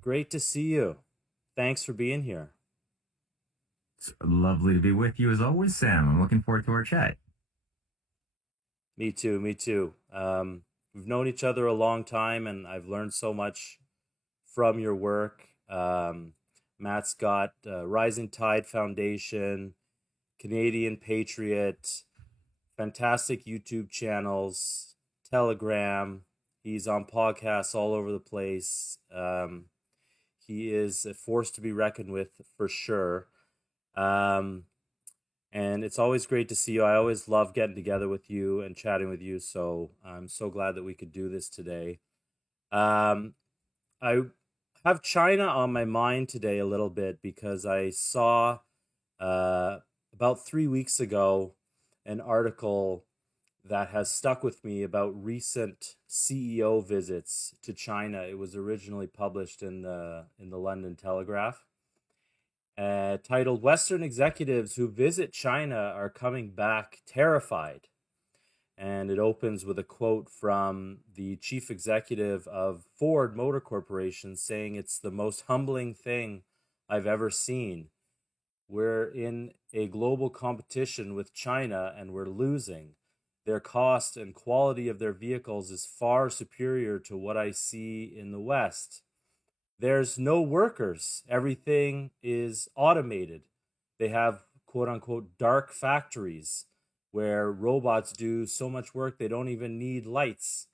Great to see you. Thanks for being here. It's lovely to be with you as always, Sam. I'm looking forward to our chat. Me too, me too. We've known each other a long time, and I've learned so much from your work. Matt's got Rising Tide Foundation, Canadian Patriot, fantastic YouTube channels, Telegram. He's on podcasts all over the place. He is a force to be reckoned with for sure. Um, and it's always great to see you. I always love getting together with you and chatting with you. So I'm so glad that we could do this today. Um, I have China on my mind today a little bit because I saw about 3 weeks ago an article that has stuck with me about recent CEO visits to China. It was originally published in the London Telegraph, titled "Western Executives Who Visit China Are Coming Back Terrified." And it opens with a quote from the chief executive of Ford Motor Corporation saying, "It's the most humbling thing I've ever seen. We're in a global competition with China and we're losing. Their cost and quality of their vehicles is far superior to what I see in the West. There's no workers. Everything is automated. They have quote unquote dark factories where robots do so much work they don't even need lights."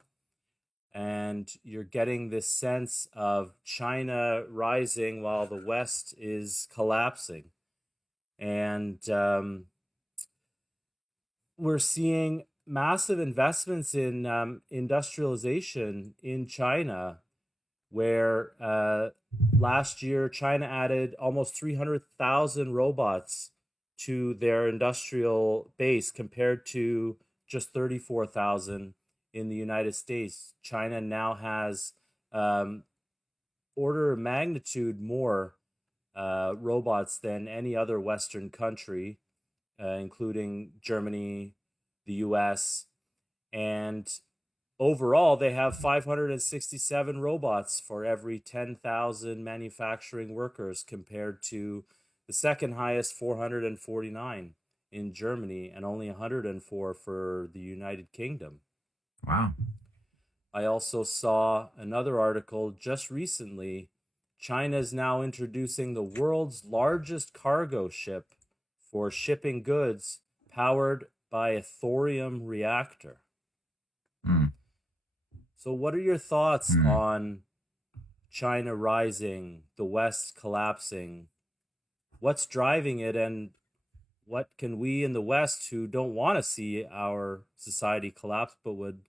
And you're getting this sense of China rising while the West is collapsing. And we're seeing massive investments in industrialization in China, where last year China added almost 300,000 robots to their industrial base compared to just 34,000 in the United States. China now has order of magnitude more robots than any other Western country, including Germany, the US, and overall they have 567 robots for every 10,000 manufacturing workers compared to the second highest 449 in Germany and only 104 for the United Kingdom. Wow. I also saw another article just recently. China is now introducing the world's largest cargo ship for shipping goods powered by a thorium reactor. Mm. So, what are your thoughts Mm. on China rising, the West collapsing? What's driving it, and what can we in the West, who don't want to see our society collapse but would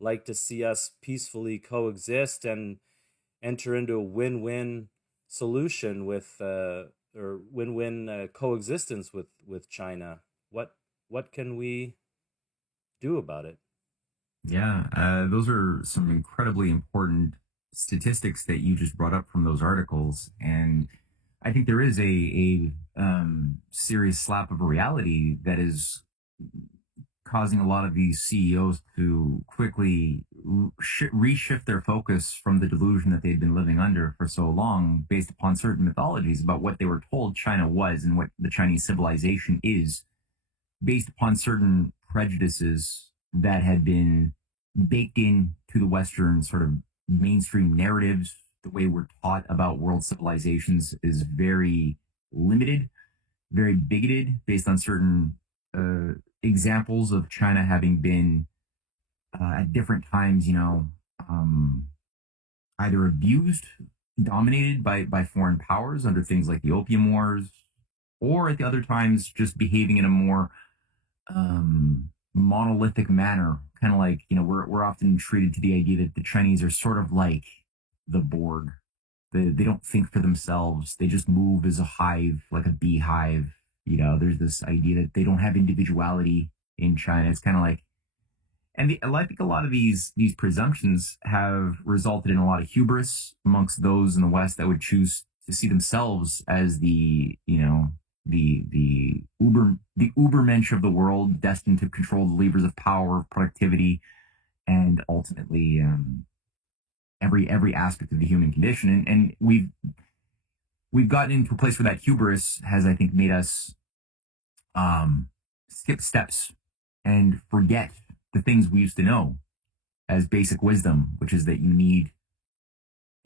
like to see us peacefully coexist and enter into a win-win solution with or win-win coexistence with China? What can we do about it? Yeah, those are some incredibly important statistics that you just brought up from those articles, and I think there is a serious slap of reality that is causing a lot of these CEOs to quickly reshift their focus from the delusion that they'd been living under for so long, based upon certain mythologies about what they were told China was and what the Chinese civilization is, based upon certain prejudices that had been baked in to the Western sort of mainstream narratives. The way we're taught about world civilizations is very limited, very bigoted, based on certain examples of China having been at different times, um, either abused, dominated by foreign powers under things like the Opium Wars, or at the other times just behaving in a more monolithic manner, kind of like we're often treated to the idea that the Chinese are sort of like the Borg. They don't think for themselves. They just move as a hive, like a beehive. There's this idea that they don't have individuality in China. It's kind of like, I think a lot of these presumptions have resulted in a lot of hubris amongst those in the West that would choose to see themselves as the ubermensch of the world, destined to control the levers of power, productivity, and ultimately every aspect of the human condition. And we've gotten into a place where that hubris has, I think, made us skip steps and forget the things we used to know as basic wisdom, which is that you need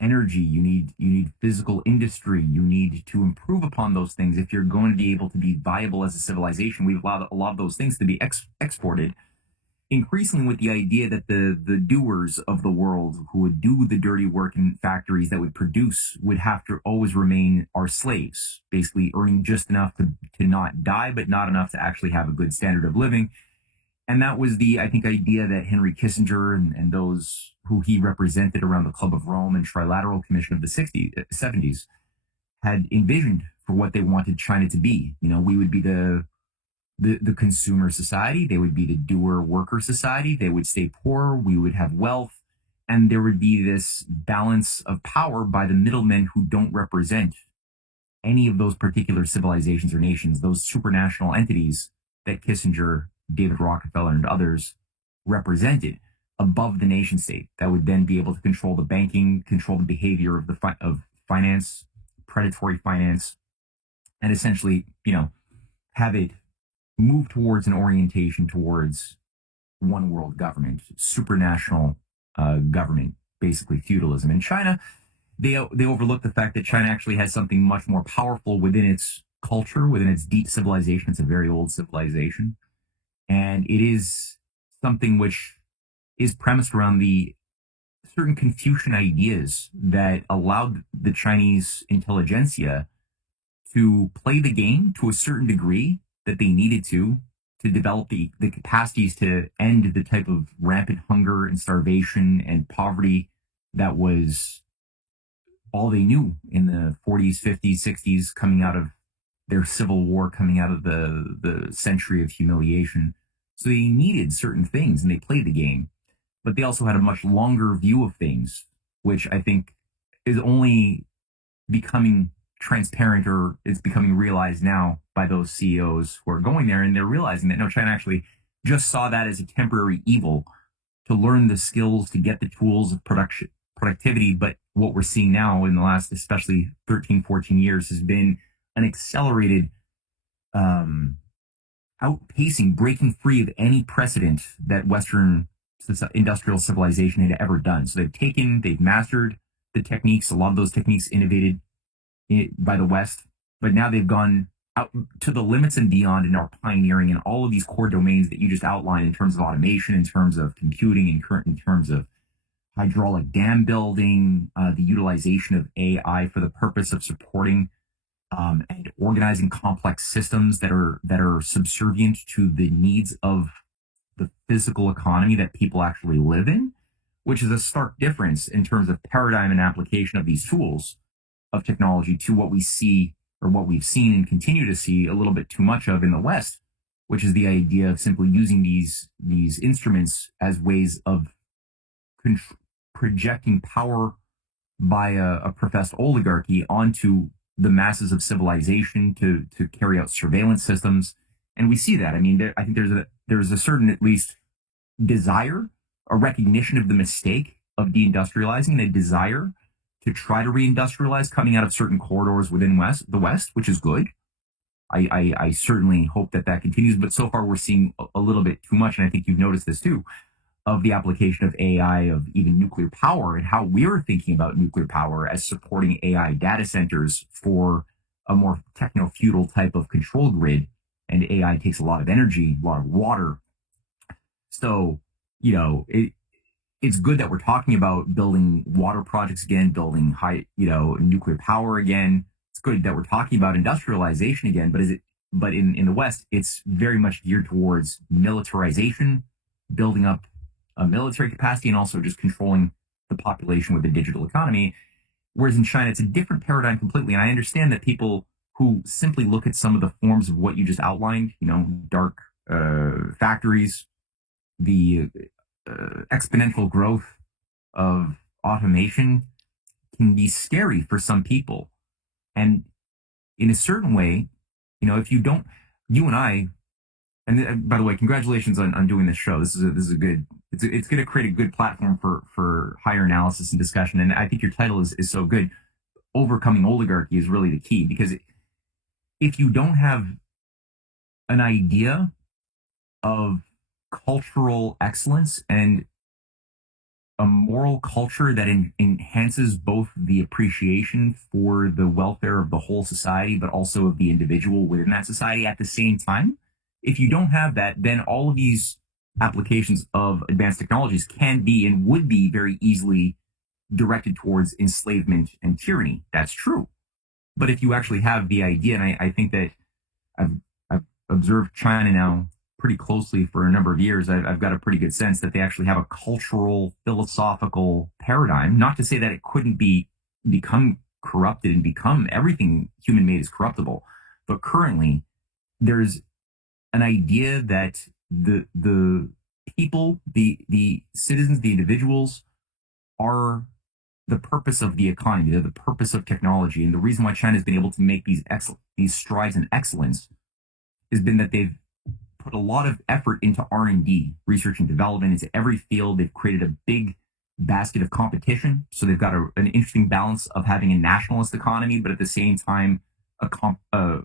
energy, you need physical industry, you need to improve upon those things if you're going to be able to be viable as a civilization. We've allowed a lot of those things to be exported, increasingly with the idea that the doers of the world who would do the dirty work in factories that would produce would have to always remain our slaves, basically earning just enough to not die, but not enough to actually have a good standard of living. And that was the, I think, idea that Henry Kissinger and those who he represented around the Club of Rome and Trilateral Commission of the 70s had envisioned for what they wanted China to be. You know, we would be the consumer society. They would be the doer worker society. They would stay poor. We would have wealth. And there would be this balance of power by the middlemen who don't represent any of those particular civilizations or nations, those supranational entities that Kissinger, David Rockefeller, and others represented above the nation state that would then be able to control the banking, control the behavior of of finance, predatory finance, and essentially, have it move towards an orientation towards one world government, supranational government, basically feudalism. In China, they overlook the fact that China actually has something much more powerful within its culture, within its deep civilization. It's a very old civilization, and it is something which is premised around the certain Confucian ideas that allowed the Chinese intelligentsia to play the game to a certain degree that they needed to develop the capacities to end the type of rampant hunger and starvation and poverty that was all they knew in the 40s, 50s, 60s, coming out of their civil war, coming out of the century of humiliation. So they needed certain things and they played the game, but they also had a much longer view of things, which I think is only becoming transparent, or it's becoming realized now by those CEOs who are going there, and they're realizing that no, China actually just saw that as a temporary evil to learn the skills, to get the tools of productivity. But what we're seeing now in the last, especially 13, 14 years, has been an accelerated outpacing, breaking free of any precedent that Western industrial civilization had ever done. So they've mastered the techniques, a lot of those techniques innovated by the West, but now they've gone out to the limits and beyond and are pioneering in all of these core domains that you just outlined, in terms of automation, in terms of computing, in terms of hydraulic dam building, the utilization of AI for the purpose of supporting and organizing complex systems that are subservient to the needs of the physical economy that people actually live in, which is a stark difference in terms of paradigm and application of these tools of technology to what we see, or what we've seen and continue to see a little bit too much of in the West, which is the idea of simply using these instruments as ways of projecting power by a professed oligarchy onto the masses of civilization to carry out surveillance systems. And we see that. I mean, I think there's a certain, at least, desire, a recognition of the mistake of deindustrializing, and a desire to try to reindustrialize coming out of certain corridors within the West, which is good. I certainly hope that continues, but so far we're seeing a little bit too much, and I think you've noticed this too, of the application of AI, of even nuclear power, and how we're thinking about nuclear power as supporting AI data centers for a more techno-feudal type of control grid. And AI takes a lot of energy, a lot of water. So, it's good that we're talking about building water projects again, building nuclear power again. It's good that we're talking about industrialization again, but in the West, it's very much geared towards militarization, building up a military capacity, and also just controlling the population with the digital economy. Whereas in China, it's a different paradigm completely. And I understand that people who simply look at some of the forms of what you just outlined, dark factories, the exponential growth of automation, can be scary for some people. And in a certain way, if you and I And by the way, congratulations on doing this show. This is a good. It's going to create a good platform for higher analysis and discussion. And I think your title is so good. Overcoming oligarchy is really the key, because if you don't have an idea of cultural excellence and a moral culture that enhances both the appreciation for the welfare of the whole society, but also of the individual within that society at the same time. If you don't have that, then all of these applications of advanced technologies can be and would be very easily directed towards enslavement and tyranny. That's true. But if you actually have the idea, and I think that I've, I've observed China now pretty closely for a number of years, I've got a pretty good sense that they actually have a cultural, philosophical paradigm. Not to say that it couldn't become corrupted and become everything human made is corruptible, but currently there's an idea that the people, the citizens, the individuals are the purpose of the economy. They're the purpose of technology, and the reason why China has been able to make these strides in excellence has been that they've put a lot of effort into R&D, research and development, into every field. They've created a big basket of competition. So they've got an interesting balance of having a nationalist economy, but at the same time, a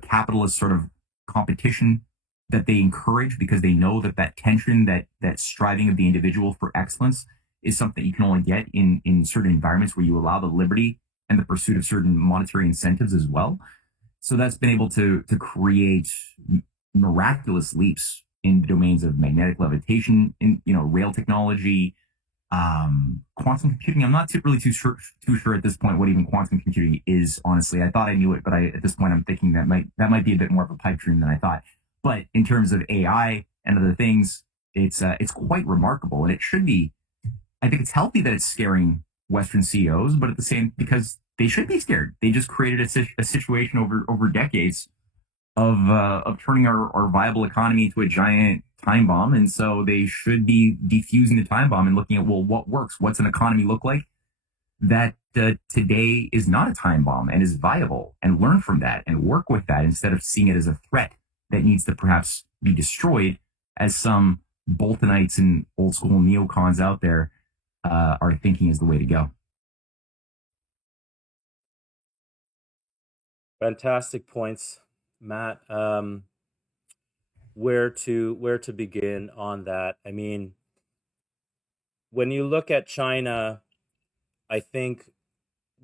capitalist sort of competition that they encourage, because they know that that tension, that striving of the individual for excellence is something you can only get in certain environments where you allow the liberty and the pursuit of certain monetary incentives as well. So that's been able to create miraculous leaps in the domains of magnetic levitation, in rail technology, quantum computing. I'm not really too sure at this point what even quantum computing is. Honestly, I thought I knew it, but at this point I'm thinking that might be a bit more of a pipe dream than I thought. But in terms of AI and other things, it's quite remarkable, and it should be. I think it's healthy that it's scaring Western CEOs, but at the same, because they should be scared. They just created a situation over decades of turning our viable economy into a giant time bomb, and so they should be defusing the time bomb and looking at, well, what works? What's an economy look like that today is not a time bomb and is viable, and learn from that and work with that instead of seeing it as a threat that needs to perhaps be destroyed, as some Boltonites and old school neocons out there are thinking is the way to go. Fantastic points, Matt. Where to begin on that? I mean, when you look at China, I think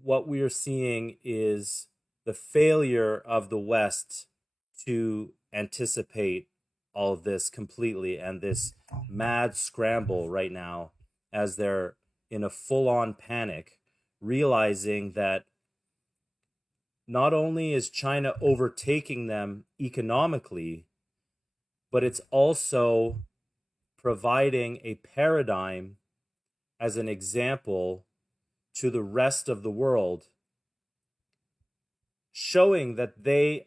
what we are seeing is the failure of the West to anticipate all of this completely, and this mad scramble right now as they're in a full-on panic, realizing that not only is China overtaking them economically, but it's also providing a paradigm as an example to the rest of the world, showing that the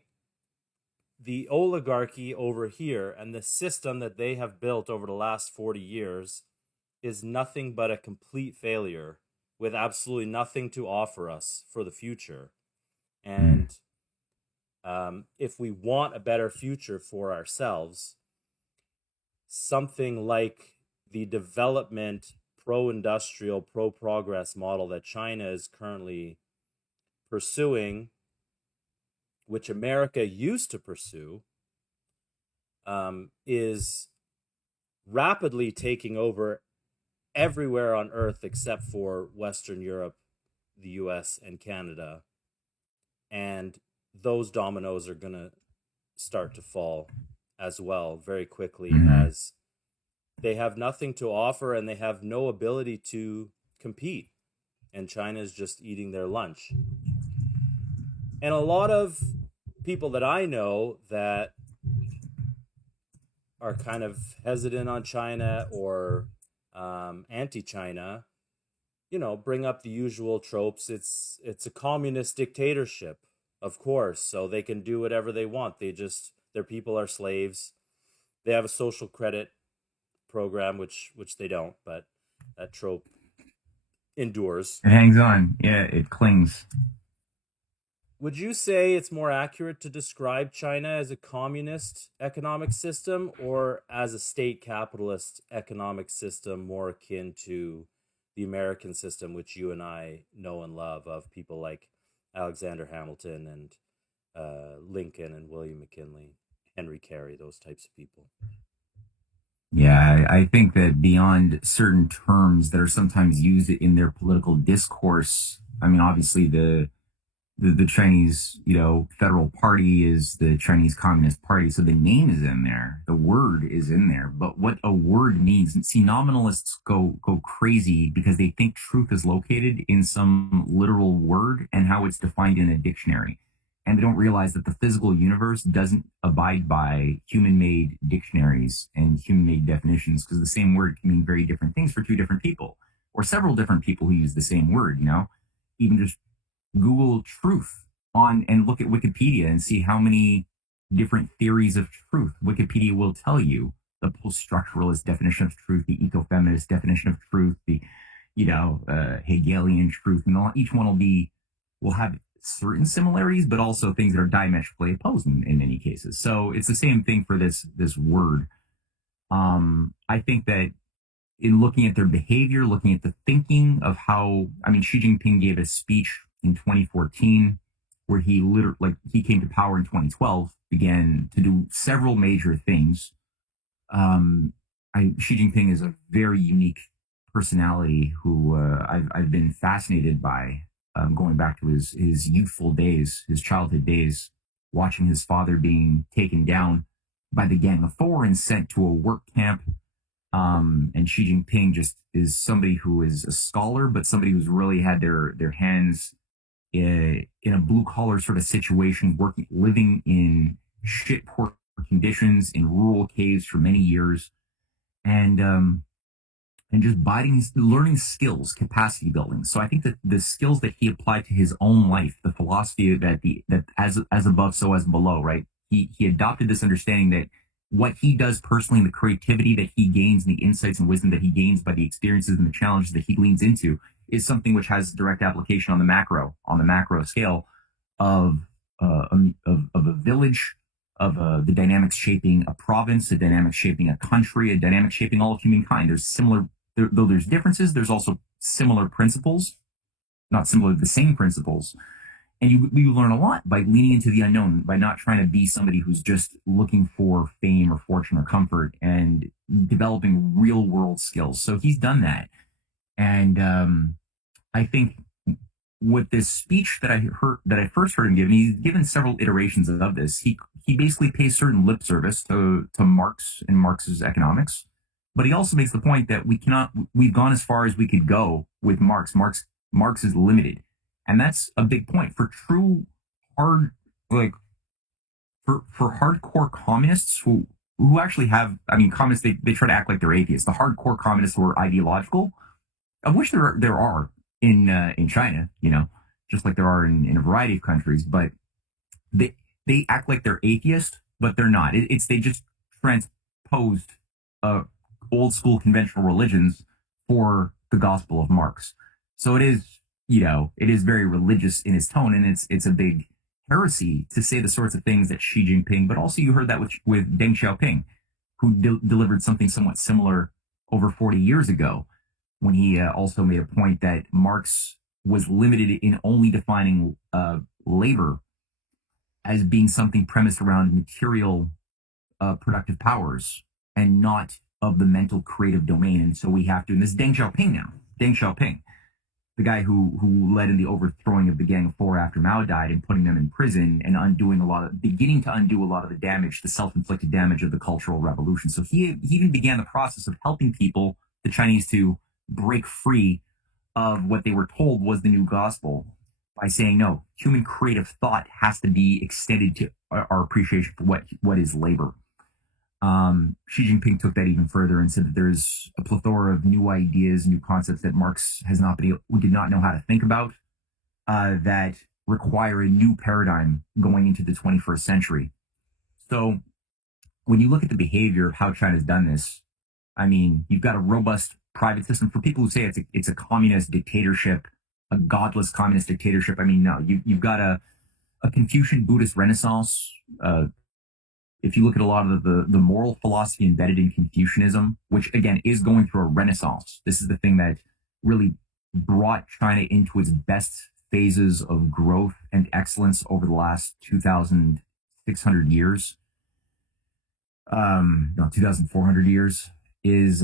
oligarchy over here and the system that they have built over the last 40 years is nothing but a complete failure, with absolutely nothing to offer us for the future. And if we want a better future for ourselves, something like the development, pro-industrial, pro-progress model that China is currently pursuing, which America used to pursue, is rapidly taking over everywhere on Earth except for Western Europe, the US, and Canada. And those dominoes are going to start to fall as well very quickly, as they have nothing to offer and they have no ability to compete. And China is just eating their lunch. And a lot of people that I know that are kind of hesitant on China or anti-China, bring up the usual tropes. It's a communist dictatorship, of course, so they can do whatever they want. Their people are slaves. They have a social credit program, which they don't, but that trope endures. It hangs on. Yeah, it clings. Would you say it's more accurate to describe China as a communist economic system or as a state capitalist economic system more akin to the American system, which you and I know and love, of people like Alexander Hamilton and Lincoln and William McKinley, Henry Carey, those types of people? Yeah, I think that beyond certain terms that are sometimes used in their political discourse, I mean, obviously the Chinese, federal party is the Chinese Communist Party. So the name is in there, the word is in there. But what a word means, see, nominalists go crazy because they think truth is located in some literal word and how it's defined in a dictionary. And they don't realize that the physical universe doesn't abide by human-made dictionaries and human-made definitions, because the same word can mean very different things for two different people or several different people who use the same word, even just Google truth on and look at Wikipedia and see how many different theories of truth Wikipedia will tell you. The post-structuralist definition of truth, the ecofeminist definition of truth, the Hegelian truth, and each one will have certain similarities, but also things that are diametrically opposed in many cases. So it's the same thing for this word. I think that in looking at their behavior, looking at the thinking of how, Xi Jinping gave a speech in 2014 where he came to power in 2012, began to do several major things. Xi Jinping is a very unique personality who I've been fascinated by, going back to his youthful days, his childhood days, watching his father being taken down by the Gang of Four and sent to a work camp. And Xi Jinping just is somebody who is a scholar, but somebody who's really had their hands in a blue collar sort of situation, living in shit poor conditions in rural caves for many years, and just learning skills, capacity building. So I think that the skills that he applied to his own life, the philosophy that as above, so as below, right? He adopted this understanding that what he does personally, and the creativity that he gains, and the insights and wisdom that he gains by the experiences and the challenges that he leans into, is something which has direct application on the macro scale of a village, of the dynamics shaping a province, the dynamics shaping a country, a dynamic shaping all of humankind. Though there's differences, there's also similar principles, not similar, the same principles. And you learn a lot by leaning into the unknown, by not trying to be somebody who's just looking for fame or fortune or comfort, and developing real world skills. So he's done that. And I think with this speech that I first heard him give, and he's given several iterations of this, he basically pays certain lip service to Marx and Marx's economics, but he also makes the point that we've gone as far as we could go with Marx. Marx is limited. And that's a big point for true for hardcore communists who actually have, communists, they try to act like they're atheists. The hardcore communists who are ideological, of which there are in China, just like there are in a variety of countries, but they act like they're atheist, but they're not. They just transposed old school conventional religions for the gospel of Marx. So it is very religious in its tone, and it's a big heresy to say the sorts of things that Xi Jinping, but also you heard that with Deng Xiaoping, who delivered something somewhat similar over 40 years ago, when he also made a point that Marx was limited in only defining labor as being something premised around material productive powers and not of the mental creative domain. And so we have to, and this is Deng Xiaoping, the guy who led in the overthrowing of the Gang of Four after Mao died and putting them in prison and beginning to undo a lot of the damage, the self-inflicted damage of the Cultural Revolution. So he even began the process of helping people, the Chinese, to break free of what they were told was the new gospel by saying, no, human creative thought has to be extended to our appreciation for what is labor. Xi Jinping took that even further and said that there's a plethora of new ideas, new concepts that Marx did not know how to think about, that require a new paradigm going into the 21st century. So when you look at the behavior of how China's done this, you've got a robust private system. For people who say it's a communist dictatorship, a godless communist dictatorship, no, you've got a a Confucian Buddhist Renaissance. If you look at a lot of the moral philosophy embedded in Confucianism, which again is going through a renaissance, this is the thing that really brought China into its best phases of growth and excellence over the last 2,600 years, no, 2,400 years, is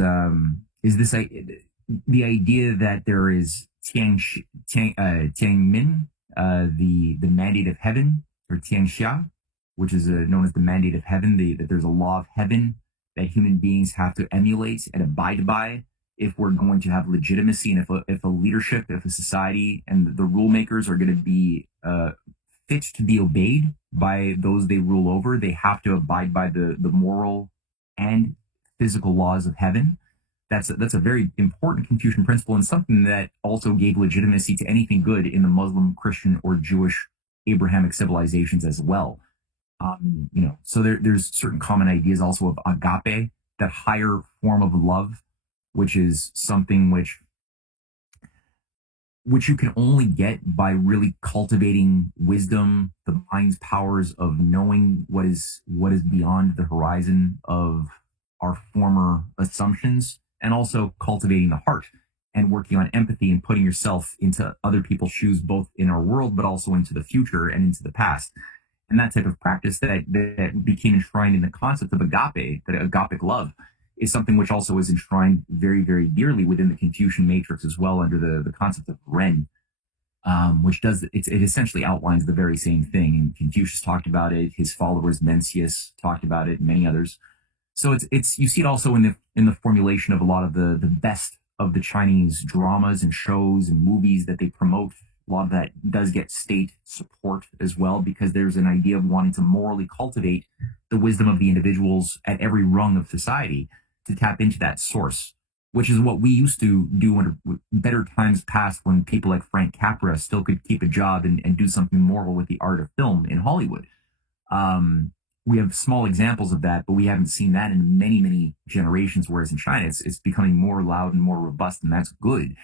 this the idea that there is Tiang Min, the mandate of heaven, or Tiang Xia, which is known as the mandate of heaven, that there's a law of heaven that human beings have to emulate and abide by if we're going to have legitimacy, and if a leadership, if a society and the rule makers are going to be fit to be obeyed by those they rule over, they have to abide by the moral and physical laws of heaven. That's a very important Confucian principle, and something that also gave legitimacy to anything good in the Muslim, Christian, or Jewish Abrahamic civilizations as well. So there's certain common ideas also of agape, that higher form of love, which is something which you can only get by really cultivating wisdom, the mind's powers of knowing what is beyond the horizon of our former assumptions, and also cultivating the heart and working on empathy and putting yourself into other people's shoes, both in our world, but also into the future and into the past. And that type of practice that became enshrined in the concept of agape, that agapic love, is something which also is enshrined very, very dearly within the Confucian matrix as well, under the concept of Ren, which it essentially outlines the very same thing. And Confucius talked about it, his followers Mencius talked about it, and many others. So it's you see it also in the formulation of a lot of the best of the Chinese dramas and shows and movies that they promote. A lot of that does get state support as well, because there's an idea of wanting to morally cultivate the wisdom of the individuals at every rung of society, to tap into that source, which is what we used to do under better times past, when people like Frank Capra still could keep a job and do something moral with the art of film in Hollywood. We have small examples of that, but we haven't seen that in many, many generations, whereas in China, it's becoming more loud and more robust, and that's good.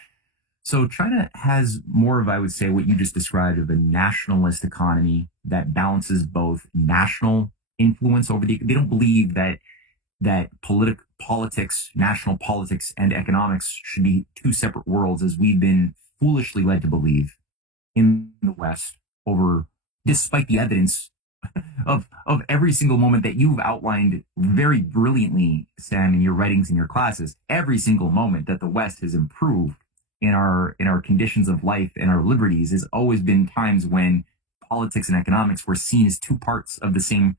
So China has more of, I would say, what you just described, of a nationalist economy that balances both national influence over they don't believe that politics, national politics, and economics should be two separate worlds, as we've been foolishly led to believe in the West, over, despite the evidence of every single moment that you've outlined very brilliantly, Sam, in your writings and your classes. Every single moment that the West has improved in our conditions of life and our liberties has always been times when politics and economics were seen as two parts of the same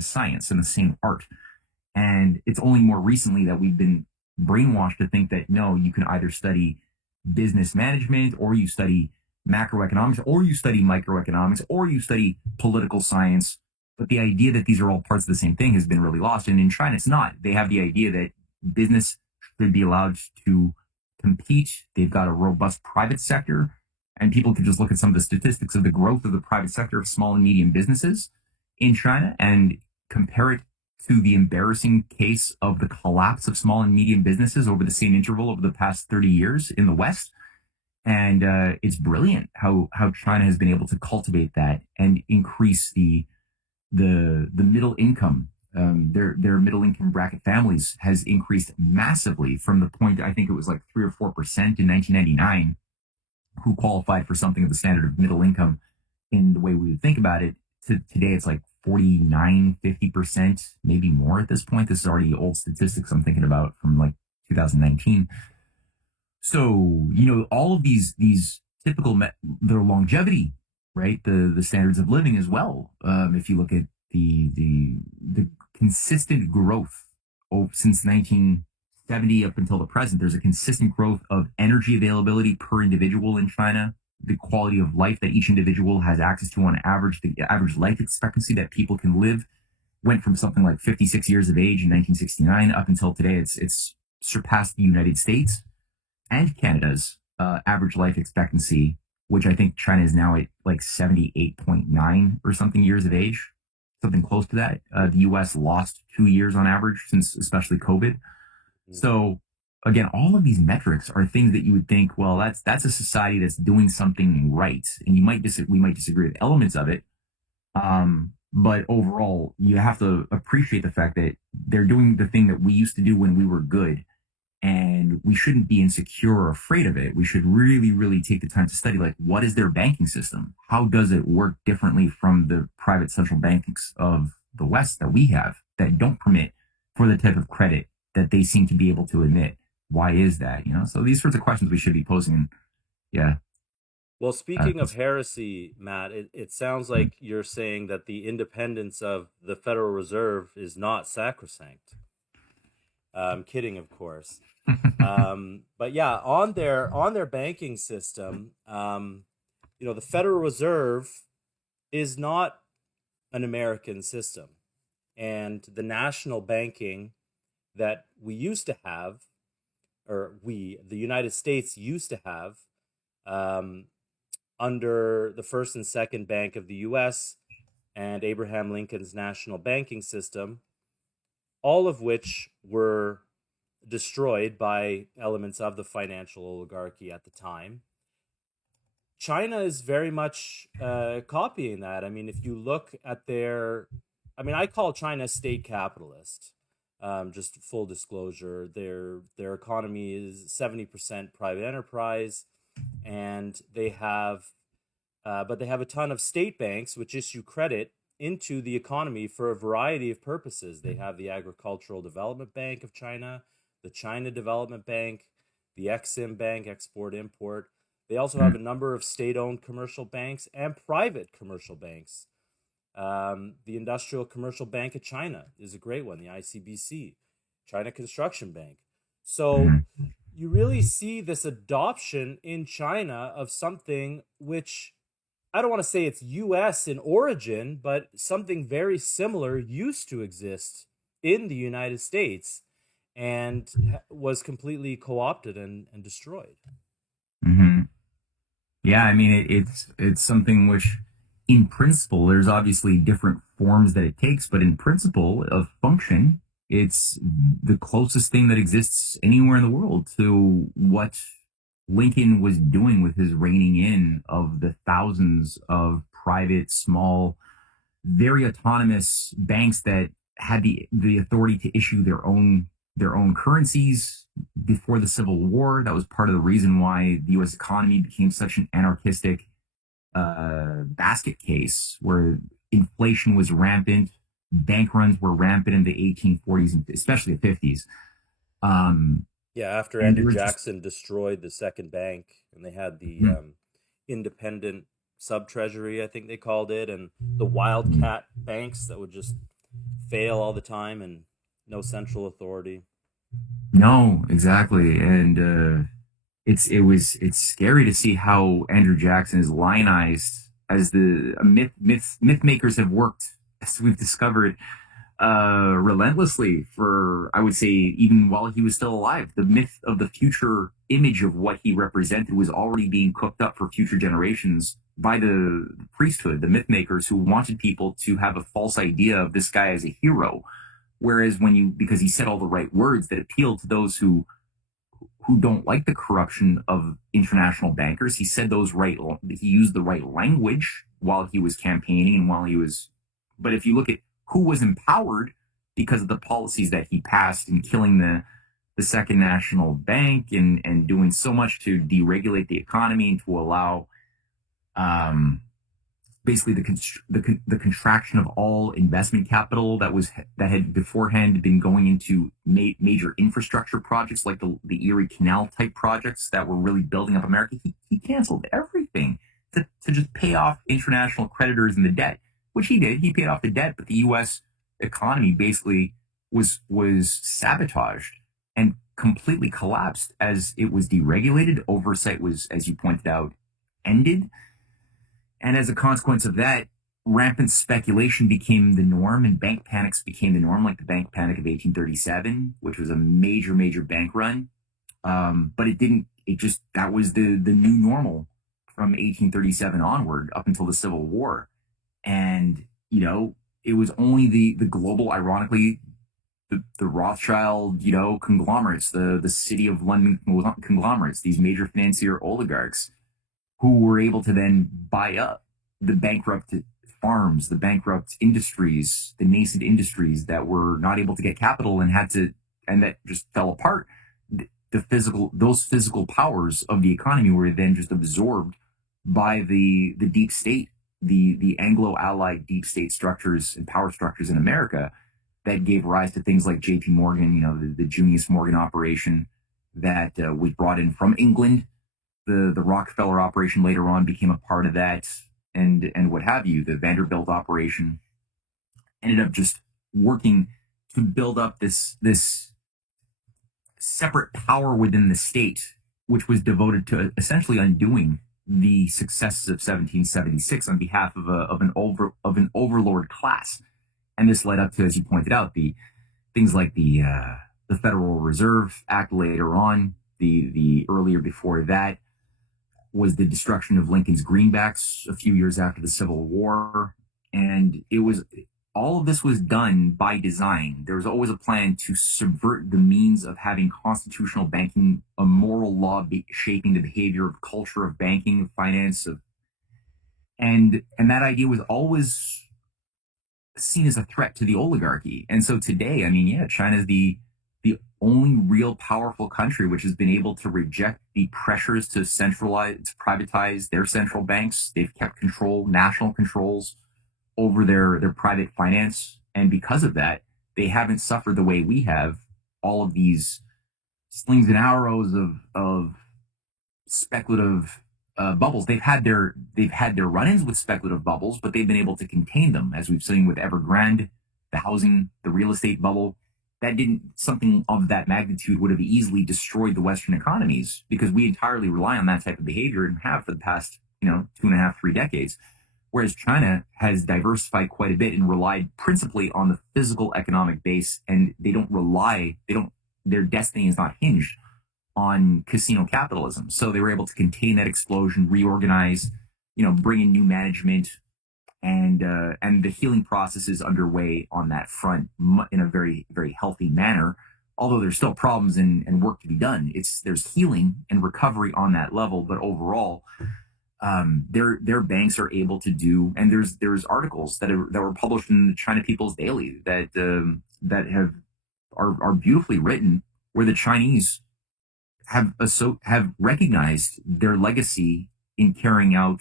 science and the same art. And it's only more recently that we've been brainwashed to think that, no, you can either study business management, or you study macroeconomics, or you study microeconomics, or you study political science. But the idea that these are all parts of the same thing has been really lost. And in China, it's not. They have the idea that business should be allowed to compete. They've got a robust private sector. And people can just look at some of the statistics of the growth of the private sector of small and medium businesses in China and compare it to the embarrassing case of the collapse of small and medium businesses over the same interval over the past 30 years in the West. And it's brilliant how China has been able to cultivate that and increase the middle income. Their middle income bracket families has increased massively from the point, I think it was like 3 or 4% in 1999, who qualified for something of the standard of middle income in the way we would think about it. To today, it's like 49, 50%, maybe more at this point. This is already old statistics I'm thinking about from like 2019. So, all of these typical, their longevity, right? The standards of living as well. If you look at the consistent growth since 1970 up until the present, there's a consistent growth of energy availability per individual in China, the quality of life that each individual has access to on average, the average life expectancy that people can live went from something like 56 years of age in 1969 up until today. It's surpassed the United States and Canada's average life expectancy, which I think China is now at like 78.9 or something years of age, something close to that. The US lost 2 years on average since especially COVID. So again, all of these metrics are things that you would think, well, that's a society that's doing something right. And we might disagree with elements of it, But overall, you have to appreciate the fact that they're doing the thing that we used to do when we were good, and we shouldn't be insecure or afraid of it. We should really, really take the time to study, like, what is their banking system? How does it work differently from the private central banks of the West that we have that don't permit for the type of credit that they seem to be able to emit? Why is that? So these sorts of questions we should be posing. Yeah. Well, speaking of That's- heresy, Matt, it sounds mm, like you're saying that the independence of the Federal Reserve is not sacrosanct. I'm kidding, of course. But yeah, on their banking system, the Federal Reserve is not an American system, and the national banking that we used to have, the United States used to have, um, under the first and second bank of the U.S. and Abraham Lincoln's national banking system, all of which were destroyed by elements of the financial oligarchy at the time. China is very much copying that. I mean, if you look at I call China state capitalist. Just full disclosure, their economy is 70% private enterprise, and but they have a ton of state banks which issue credit into the economy for a variety of purposes. They have the Agricultural Development Bank of China, the China Development Bank, the Exim Bank, Export Import. They also have mm, a number of state owned commercial banks and private commercial banks. The Industrial Commercial Bank of China is a great one, the ICBC, China Construction Bank. So mm. you really see this adoption in China of something which, I don't want to say it's US in origin, but something very similar used to exist in the United States and was completely co opted and destroyed. Mm-hmm. Yeah, I mean it's something which, in principle, there's obviously different forms that it takes, but in principle of function, it's the closest thing that exists anywhere in the world to what Lincoln was doing with his reining in of the thousands of private, small, very autonomous banks that had the authority to issue their own currencies before the Civil War. That was part of the reason why the U.S. economy became such an anarchistic basket case, where inflation was rampant, bank runs were rampant in the 1840s and especially the 50s. Um, Yeah, after and Andrew there was just Jackson destroyed the second bank and they had the mhm, independent sub treasury, I think they called it, and the mhm. wildcat banks that would just fail all the time and no central authority. No, exactly, and it's scary to see how Andrew Jackson is lionized as the myth makers have worked, as we've discovered, relentlessly for, I would say, even while he was still alive. The myth of the future image of what he represented was already being cooked up for future generations by the priesthood, the myth makers, who wanted people to have a false idea of this guy as a hero. Whereas because he said all the right words that appealed to those who don't like the corruption of international bankers. He used the right language while he was campaigning and but if you look at who was empowered because of the policies that he passed in killing the Second National Bank and doing so much to deregulate the economy and to allow, um, basically the contraction of all investment capital that had beforehand been going into major infrastructure projects like the Erie Canal type projects that were really building up America. He canceled everything to just pay off international creditors and the debt, which he did. He paid off the debt, but the U.S. economy basically was sabotaged and completely collapsed as it was deregulated. Oversight was, as you pointed out, ended, and as a consequence of that, rampant speculation became the norm and bank panics became the norm, like the bank panic of 1837, which was a major, major bank run. But it didn't, it just, that was the new normal from 1837 onward up until the Civil War. And, it was only the global, ironically, the Rothschild, conglomerates, the City of London conglomerates, these major financier oligarchs who were able to then buy up the bankrupt farms, the bankrupt industries, the nascent industries that were not able to get capital and that just fell apart. Those physical powers of the economy were then just absorbed by the deep state, the Anglo-allied deep state structures and power structures in America that gave rise to things like J.P. Morgan, the Junius Morgan operation that was brought in from England. The Rockefeller operation later on became a part of that, and what have you. The Vanderbilt operation ended up just working to build up this separate power within the state, which was devoted to essentially undoing the successes of 1776 on behalf of an overlord class. And this led up to, as you pointed out, the things like the Federal Reserve Act later on. The earlier before that was the destruction of Lincoln's greenbacks a few years after the Civil War. And all of this was done by design. There was always a plan to subvert the means of having constitutional banking, a moral law shaping the behavior of culture of banking, of finance, and that idea was always seen as a threat to the oligarchy. And so today, I mean, yeah, China is the only real powerful country which has been able to reject the pressures to privatize their central banks. They've kept national controls over their private finance. And because of that, they haven't suffered the way we have all of these slings and arrows of speculative bubbles. They've had their run-ins with speculative bubbles, but they've been able to contain them, as we've seen with Evergrande, the housing, the real estate bubble. Something of that magnitude would have easily destroyed the Western economies, because we entirely rely on that type of behavior and have for the past, 2.5, 3 decades. Whereas China has diversified quite a bit and relied principally on the physical economic base, and their destiny is not hinged on casino capitalism. So they were able to contain that explosion, reorganize, bring in new management, and the healing process is underway on that front in a very, very healthy manner. Although there's still problems and work to be done, there's healing and recovery on that level. But overall, their banks are able to do, and there's articles that were published in the China People's Daily that are beautifully written, where the Chinese have recognized their legacy in carrying out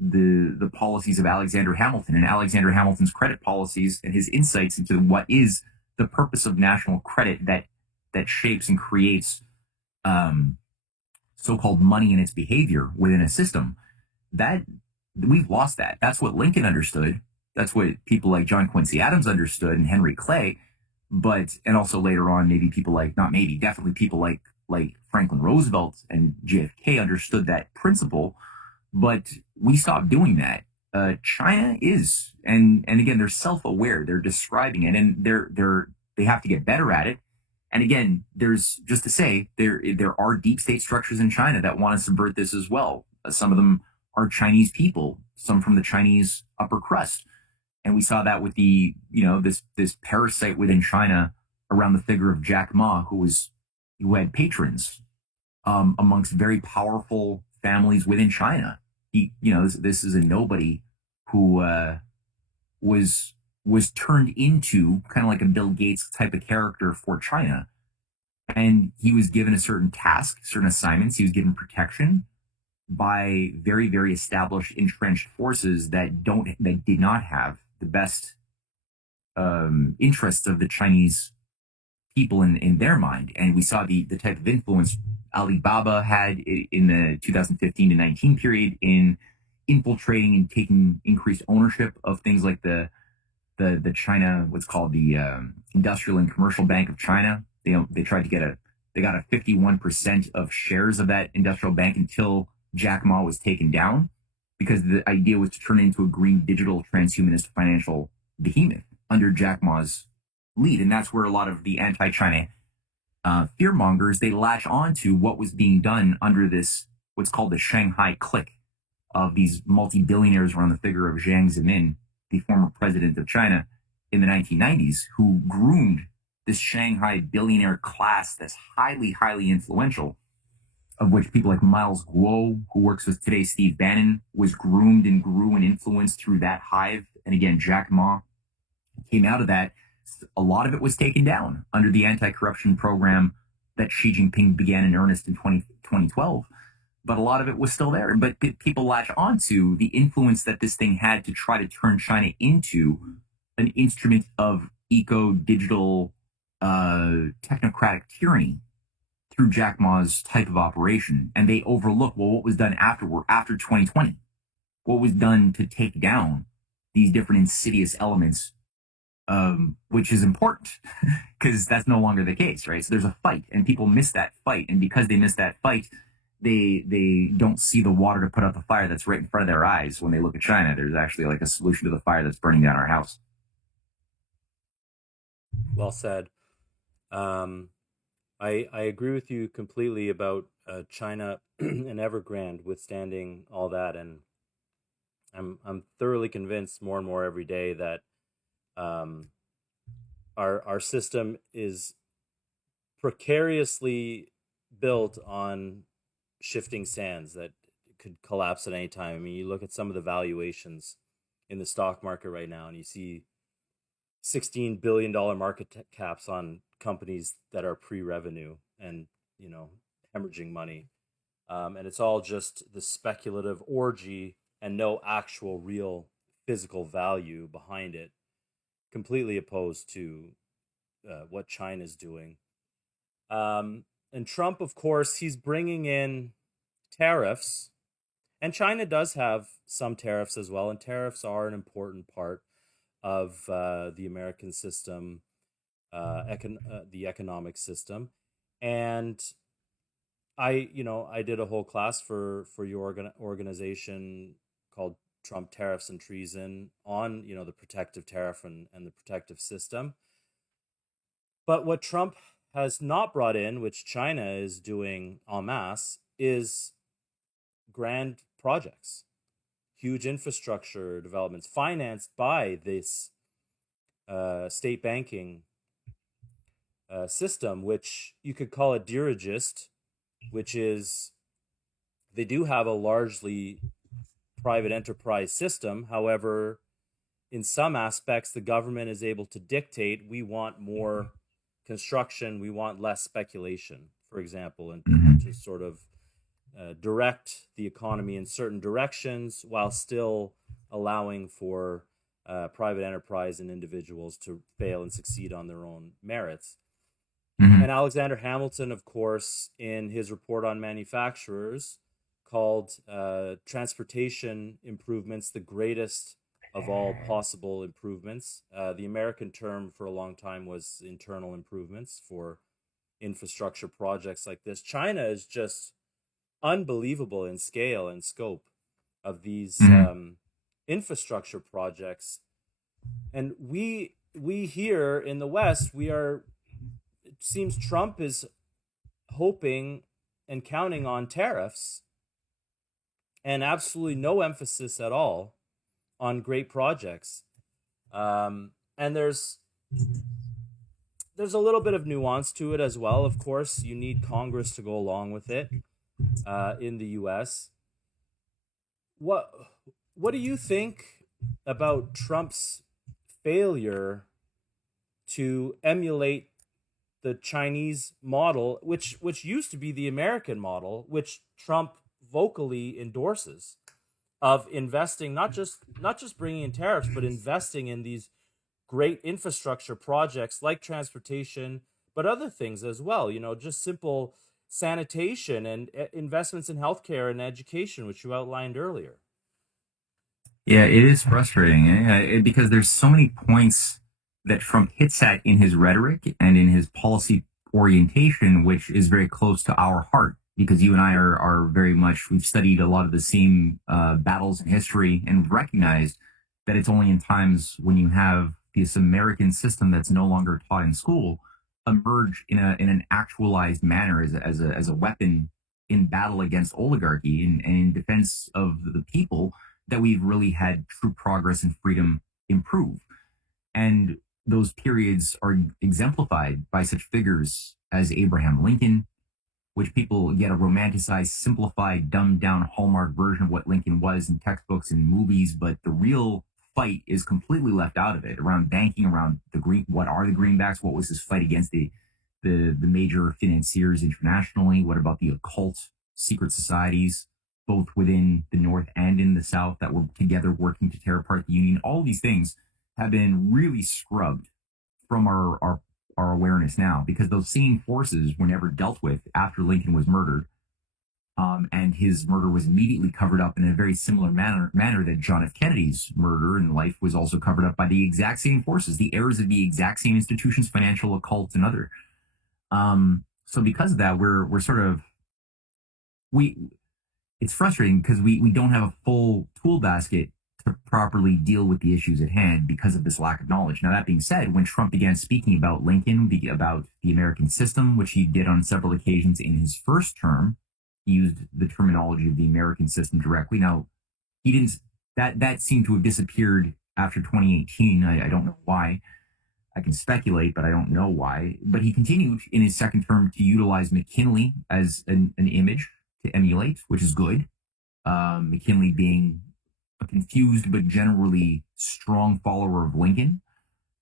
the policies of Alexander Hamilton and Alexander Hamilton's credit policies and his insights into what is the purpose of national credit that shapes and creates so-called money and its behavior within a system. That we've lost that. That's what Lincoln understood. That's what people like John Quincy Adams understood and Henry Clay. And also later on, definitely people like Franklin Roosevelt and JFK understood that principle. But we stopped doing that. China is, and again, they're self-aware. They're describing it, and they have to get better at it. And again, there's just to say there are deep state structures in China that want to subvert this as well. Some of them are Chinese people, some from the Chinese upper crust, and we saw that with this parasite within China around the figure of Jack Ma, who had patrons amongst very powerful families within China. This is a nobody who was turned into kind of like a Bill Gates type of character for China. And he was given a certain task, certain assignments. He was given protection by very, very established, entrenched forces that did not have the best interests of the Chinese people in their mind. And we saw the type of influence Alibaba had in the 2015 to 19 period in infiltrating and taking increased ownership of things like the China, what's called the Industrial and Commercial Bank of China. They tried to they got a 51% of shares of that industrial bank until Jack Ma was taken down, because the idea was to turn it into a green digital transhumanist financial behemoth under Jack Ma's lead. And that's where a lot of the anti-China fear mongers, they latch on to what was being done under this, what's called the Shanghai clique of these multi-billionaires around the figure of Jiang Zemin, the former president of China in the 1990s, who groomed this Shanghai billionaire class that's highly, highly influential. of which people like Miles Guo, who works with today's Steve Bannon, was groomed and grew and influenced through that hive. And again, Jack Ma came out of that. A lot of it was taken down under the anti-corruption program that Xi Jinping began in earnest in 2012. But a lot of it was still there. But people latch onto the influence that this thing had to try to turn China into an instrument of eco-digital technocratic tyranny through Jack Ma's type of operation. And they overlook, well, what was done after 2020? What was done to take down these different insidious elements, which is important because that's no longer the case, right? So there's a fight and people miss that fight. And because they miss that fight, they don't see the water to put out the fire that's right in front of their eyes. When they look at China, there's actually like a solution to the fire that's burning down our house. Well said. Um, I agree with you completely about China and Evergrande withstanding all that, and I'm thoroughly convinced more and more every day that um, our system is precariously built on shifting sands that could collapse at any time. I mean, you look at some of the valuations in the stock market right now, and you see $16 billion market caps on companies that are pre-revenue and hemorrhaging money, and it's all just the speculative orgy and no actual real physical value behind it. Completely opposed to what China's doing. And Trump, of course, he's bringing in tariffs, and China does have some tariffs as well, and tariffs are an important part of the American system, the economic system. And I did a whole class for your organization called Trump Tariffs and Treason on, the protective tariff and the protective system. But what Trump has not brought in, which China is doing en masse, is grand projects, huge infrastructure developments financed by this state banking system, which you could call it dirigist, which is they do have a largely private enterprise system. However, in some aspects, the government is able to dictate, we want more construction, we want less speculation, for example, and to sort of direct the economy in certain directions while still allowing for private enterprise and individuals to fail and succeed on their own merits. And Alexander Hamilton, of course, in his report on manufacturers, called transportation improvements the greatest of all possible improvements. The American term for a long time was internal improvements for infrastructure projects like this. China is just unbelievable in scale and scope of these infrastructure projects. And we here in the West, it seems Trump is hoping and counting on tariffs and absolutely no emphasis at all on great projects. And there's a little bit of nuance to it as well. Of course, you need Congress to go along with it in the U.S. What do you think about Trump's failure to emulate the Chinese model, which used to be the American model, which Trump vocally endorses, of investing, not just bringing in tariffs, but investing in these great infrastructure projects like transportation, but other things as well, just simple sanitation and investments in healthcare and education, which you outlined earlier. Yeah, it is frustrating because there's so many points that Trump hits at in his rhetoric and in his policy orientation, which is very close to our heart, because you and I are very much, we've studied a lot of the same battles in history and recognized that it's only in times when you have this American system that's no longer taught in school emerge in an actualized manner as a weapon in battle against oligarchy and in defense of the people, that we've really had true progress and freedom improve. And those periods are exemplified by such figures as Abraham Lincoln, which people get a romanticized, simplified, dumbed down Hallmark version of what Lincoln was in textbooks and movies, but the real fight is completely left out of it around banking, around the green. What are the greenbacks? What was his fight against the major financiers internationally? What about the occult secret societies, both within the North and in the South, that were together working to tear apart the Union? All of these things have been really scrubbed from our awareness now, because those same forces were never dealt with after Lincoln was murdered. And his murder was immediately covered up in a very similar manner that John F. Kennedy's murder and life was also covered up by the exact same forces, the heirs of the exact same institutions, financial, occult, and other. So because of that, we're sort of, it's frustrating because we don't have a full tool basket to properly deal with the issues at hand because of this lack of knowledge. Now, that being said, when Trump began speaking about Lincoln, about the American system, which he did on several occasions in his first term, he used the terminology of the American system directly. Now, he didn't, that seemed to have disappeared after 2018. I don't know why. I can speculate, but I don't know why. But he continued in his second term to utilize McKinley as an image to emulate, which is good. McKinley being a confused but generally strong follower of Lincoln,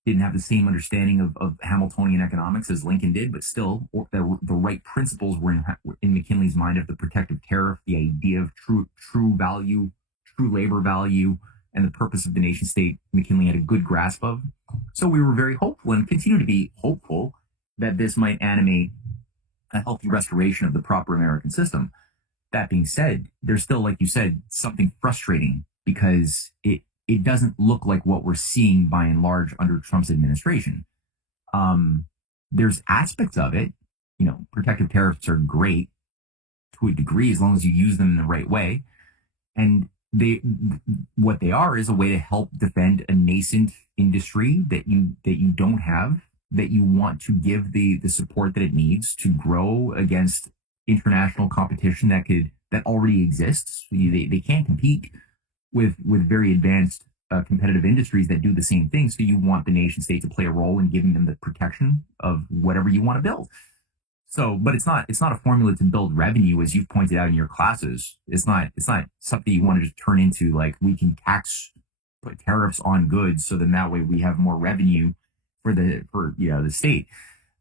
didn't have the same understanding of Hamiltonian economics as Lincoln did, but still the right principles were in McKinley's mind of the protective tariff, the idea of true value, true labor value, and the purpose of the nation state. McKinley had a good grasp of. So we were very hopeful and continue to be hopeful that this might animate a healthy restoration of the proper American system. That being said, there's still, like you said, something frustrating because it doesn't look like what we're seeing by and large under Trump's administration. There's aspects of it, protective tariffs are great to a degree as long as you use them in the right way. And what they are is a way to help defend a nascent industry that you don't have, that you want to give the support that it needs to grow against international competition that already exists. They can't compete with very advanced competitive industries that do the same thing. So you want the nation state to play a role in giving them the protection of whatever you want to build. So, but it's not a formula to build revenue, as you've pointed out in your classes. It's not something you want to just turn into like we can put tariffs on goods so then that way we have more revenue for the state.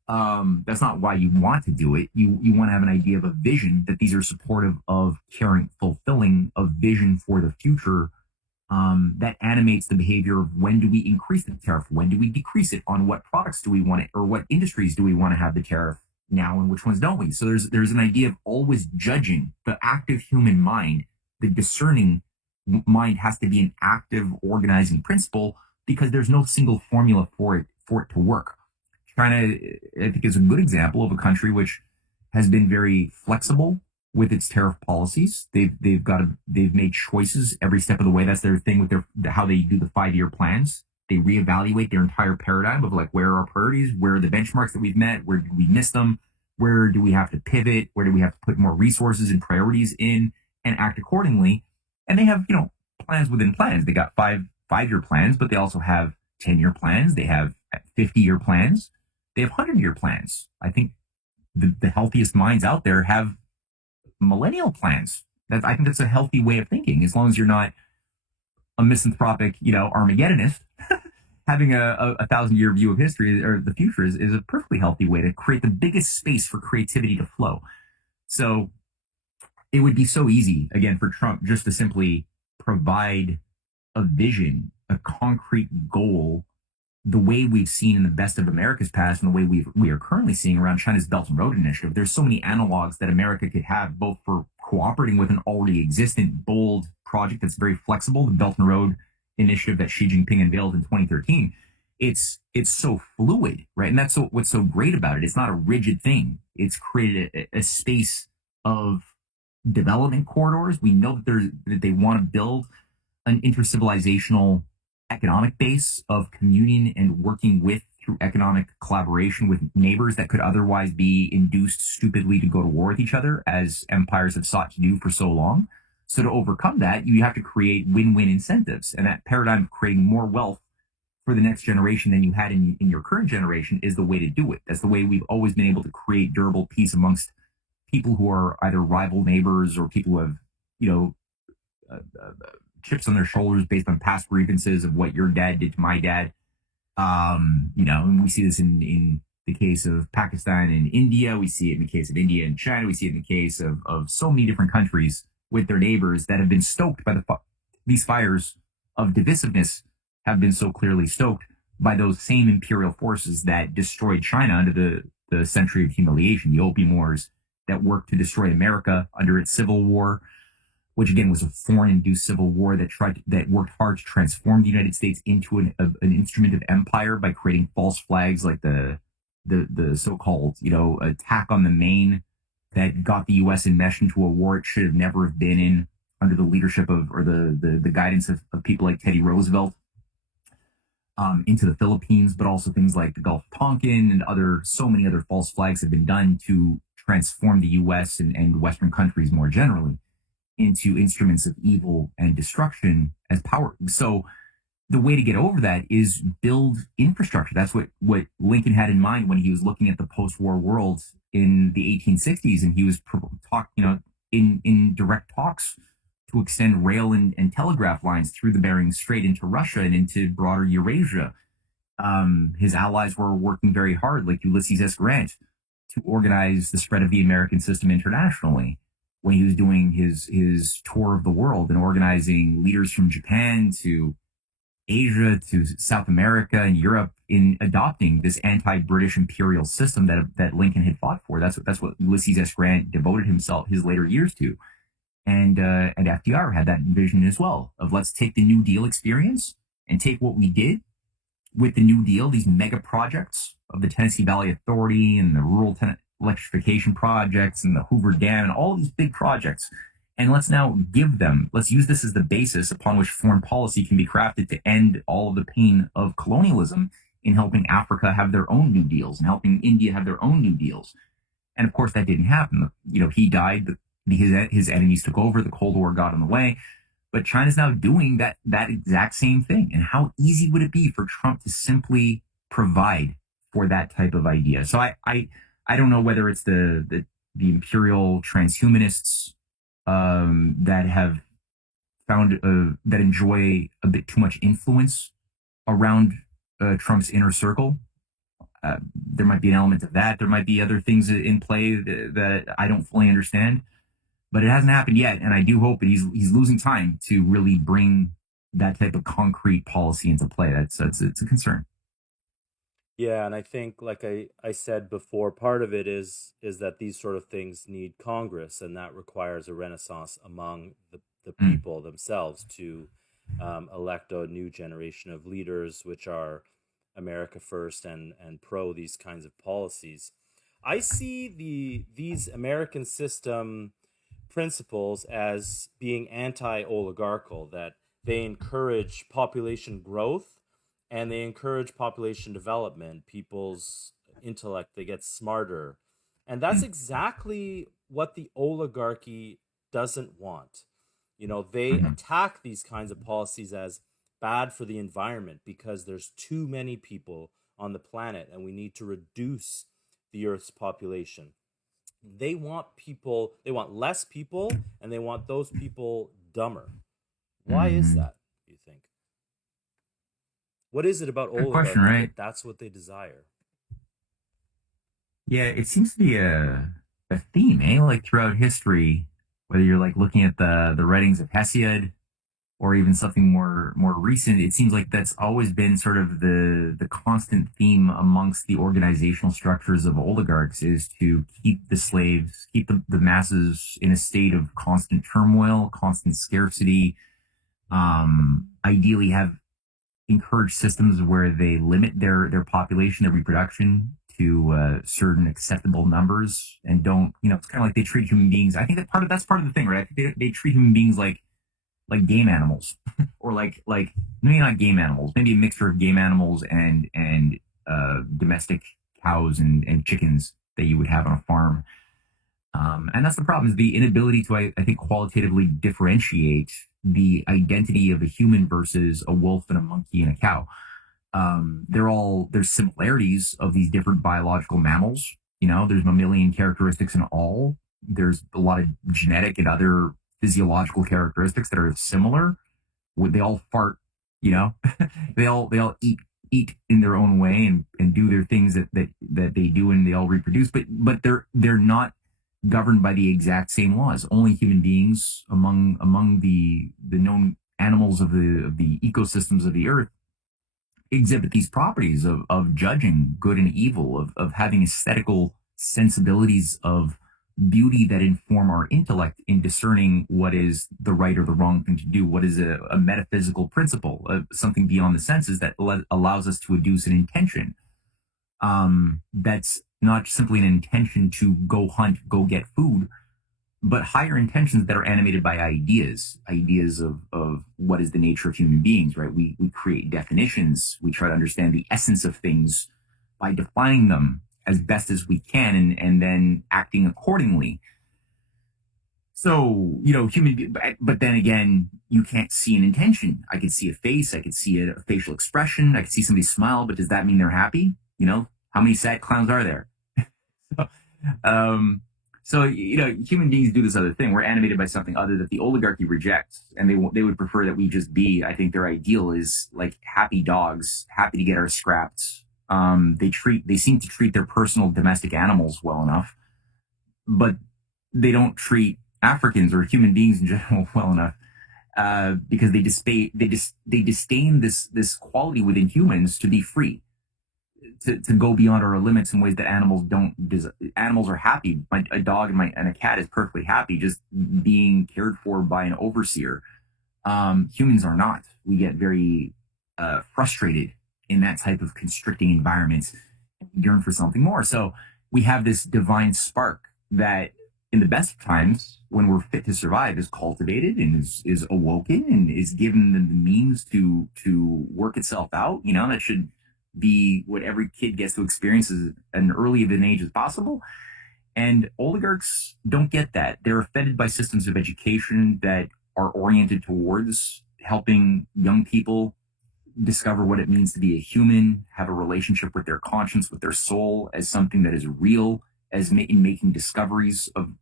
That's not why you want to do it. You want to have an idea of a vision that these are supportive of fulfilling a vision for the future, that animates the behavior of when do we increase the tariff? When do we decrease it? On what products do we want it? Or what industries do we want to have the tariff now and which ones don't we? So there's an idea of always judging the active human mind. The discerning mind has to be an active organizing principle because there's no single formula for it to work. China, I think, is a good example of a country which has been very flexible with its tariff policies. They've made choices every step of the way. That's their thing with how they do the 5-year plans. They reevaluate their entire paradigm of like, where are our priorities? Where are the benchmarks that we've met? Where did we miss them? Where do we have to pivot? Where do we have to put more resources and priorities in and act accordingly? And they have, plans within plans. They got 5-year plans, but they also have 10-year plans. They have 50-year plans. They have 100-year plans. I think the healthiest minds out there have millennial plans. I think that's a healthy way of thinking, as long as you're not a misanthropic, Armageddonist. Having a 1,000-year view of history or the future is a perfectly healthy way to create the biggest space for creativity to flow. So it would be so easy, again, for Trump just to simply provide a vision, a concrete goal, the way we've seen in the best of America's past and the way we are currently seeing around China's Belt and Road Initiative. There's so many analogs that America could have, both for cooperating with an already existent bold project that's very flexible, the Belt and Road Initiative that Xi Jinping unveiled in 2013. It's so fluid, right? And that's what's so great about it. It's not a rigid thing. It's created a space of development corridors. We know that they want to build an intercivilizational economic base of communion and working with through economic collaboration with neighbors that could otherwise be induced stupidly to go to war with each other, as empires have sought to do for so long. So to overcome that, you have to create win-win incentives. And that paradigm of creating more wealth for the next generation than you had in your current generation is the way to do it. That's the way we've always been able to create durable peace amongst people who are either rival neighbors or people who have, you know, chips on their shoulders based on past grievances of what your dad did to my dad. And we see this in the case of Pakistan and India. We see it in the case of India and China. We see it in the case of so many different countries with their neighbors that have been stoked by these fires of divisiveness have been so clearly stoked by those same imperial forces that destroyed China under the century of humiliation, the Opium Wars that worked to destroy America under its Civil War, which again was a foreign-induced civil war that worked hard to transform the United States into an instrument of empire by creating false flags like the so-called attack on the Maine that got the U.S. enmeshed into a war it should have never have been in under the leadership of or the guidance of people like Teddy Roosevelt. Into the Philippines, but also things like the Gulf of Tonkin and so many other false flags have been done to transform the U.S. and Western countries more generally into instruments of evil and destruction as power. So the way to get over that is build infrastructure. That's what Lincoln had in mind when he was looking at the post-war world in the 1860s, and he was in direct talks to extend rail and telegraph lines through the Bering Strait into Russia and into broader Eurasia. His allies were working very hard, like Ulysses S. Grant, to organize the spread of the American system internationally when he was doing his tour of the world and organizing leaders from Japan to Asia to South America and Europe in adopting this anti-British imperial system that Lincoln had fought for. That's what Ulysses S. Grant devoted his later years to. And FDR had that vision as well of let's take the New Deal experience and take what we did with the New Deal, these mega projects of the Tennessee Valley Authority and the rural electrification projects and the Hoover Dam and all these big projects. And let's use this as the basis upon which foreign policy can be crafted to end all of the pain of colonialism in helping Africa have their own New Deals and helping India have their own New Deals. And of course, that didn't happen. He died. His enemies took over. The Cold War got in the way. But China's now doing that exact same thing. And how easy would it be for Trump to simply provide for that type of idea? So I don't know whether it's the imperial transhumanists that have found that enjoy a bit too much influence around Trump's inner circle. There might be an element of that. There might be other things in play that I don't fully understand. But it hasn't happened yet, and I do hope that he's losing time to really bring that type of concrete policy into play. It's a concern. Yeah, and I think, like I said before, part of it is that these sort of things need Congress, and that requires a renaissance among the people themselves to elect a new generation of leaders, which are America first and pro these kinds of policies. I see these American system principles as being anti-oligarchical, that they encourage population growth and they encourage population development. People's intellect, they get smarter. And that's exactly what the oligarchy doesn't want. They attack these kinds of policies as bad for the environment because there's too many people on the planet and we need to reduce the Earth's population. They want less people, and they want those people dumber. Why is that, do you think? What is it about oligarchy question, right? that's what they desire? Yeah, it seems to be a theme, like throughout history, whether you're like looking at the writings of Hesiod or even something more recent, it seems like that's always been sort of the constant theme amongst the organizational structures of oligarchs is to keep the slaves, keep the masses in a state of constant turmoil, constant scarcity, ideally have encouraged systems where they limit their population, their reproduction to certain acceptable numbers and don't, it's kind of like they treat human beings. I think that's part of the thing, right? I think they treat human beings like game animals or like maybe not game animals, maybe a mixture of game animals and domestic cows and chickens that you would have on a farm. And that's the problem, is the inability to, I think, qualitatively differentiate the identity of a human versus a wolf and a monkey and a cow. There's similarities of these different biological mammals. There's mammalian characteristics in all, there's a lot of genetic and other physiological characteristics that are similar. They all fart, you know, they all eat in their own way and do their things that they do, and they all reproduce, but they're not governed by the exact same laws. Only human beings among the known animals of the ecosystems of the earth exhibit these properties of judging good and evil, of having aesthetical sensibilities of beauty that inform our intellect in discerning what is the right or the wrong thing to do, what is a metaphysical principle, something beyond the senses that allows us to adduce an intention. That's not simply an intention to go hunt, go get food, but higher intentions that are animated by ideas of what is the nature of human beings, right? We create definitions. We try to understand the essence of things by defining them as best as we can, and then acting accordingly. So, but then again, you can't see an intention. I could see a face, I could see a facial expression, I could see somebody smile, but does that mean they're happy? How many sad clowns are there? um, so, human beings do this other thing. We're animated by something other that the oligarchy rejects, and they would prefer that we just be. I think their ideal is like happy dogs, happy to get our scraps. They seem to treat their personal domestic animals well enough, but they don't treat Africans or human beings in general well enough, because they disdain this quality within humans to be free, to go beyond our limits in ways that animals don't. Animals are happy. A dog and a cat is perfectly happy just being cared for by an overseer. Humans are not. We get very frustrated in that type of constricting environment, yearn for something more. So we have this divine spark that, in the best of times, when we're fit to survive, is cultivated and is awoken and is given the means to work itself out. That should be what every kid gets to experience as an early of an age as possible. And oligarchs don't get that. They're offended by systems of education that are oriented towards helping young people discover what it means to be a human, have a relationship with their conscience, with their soul, as something that is real, as in making discoveries of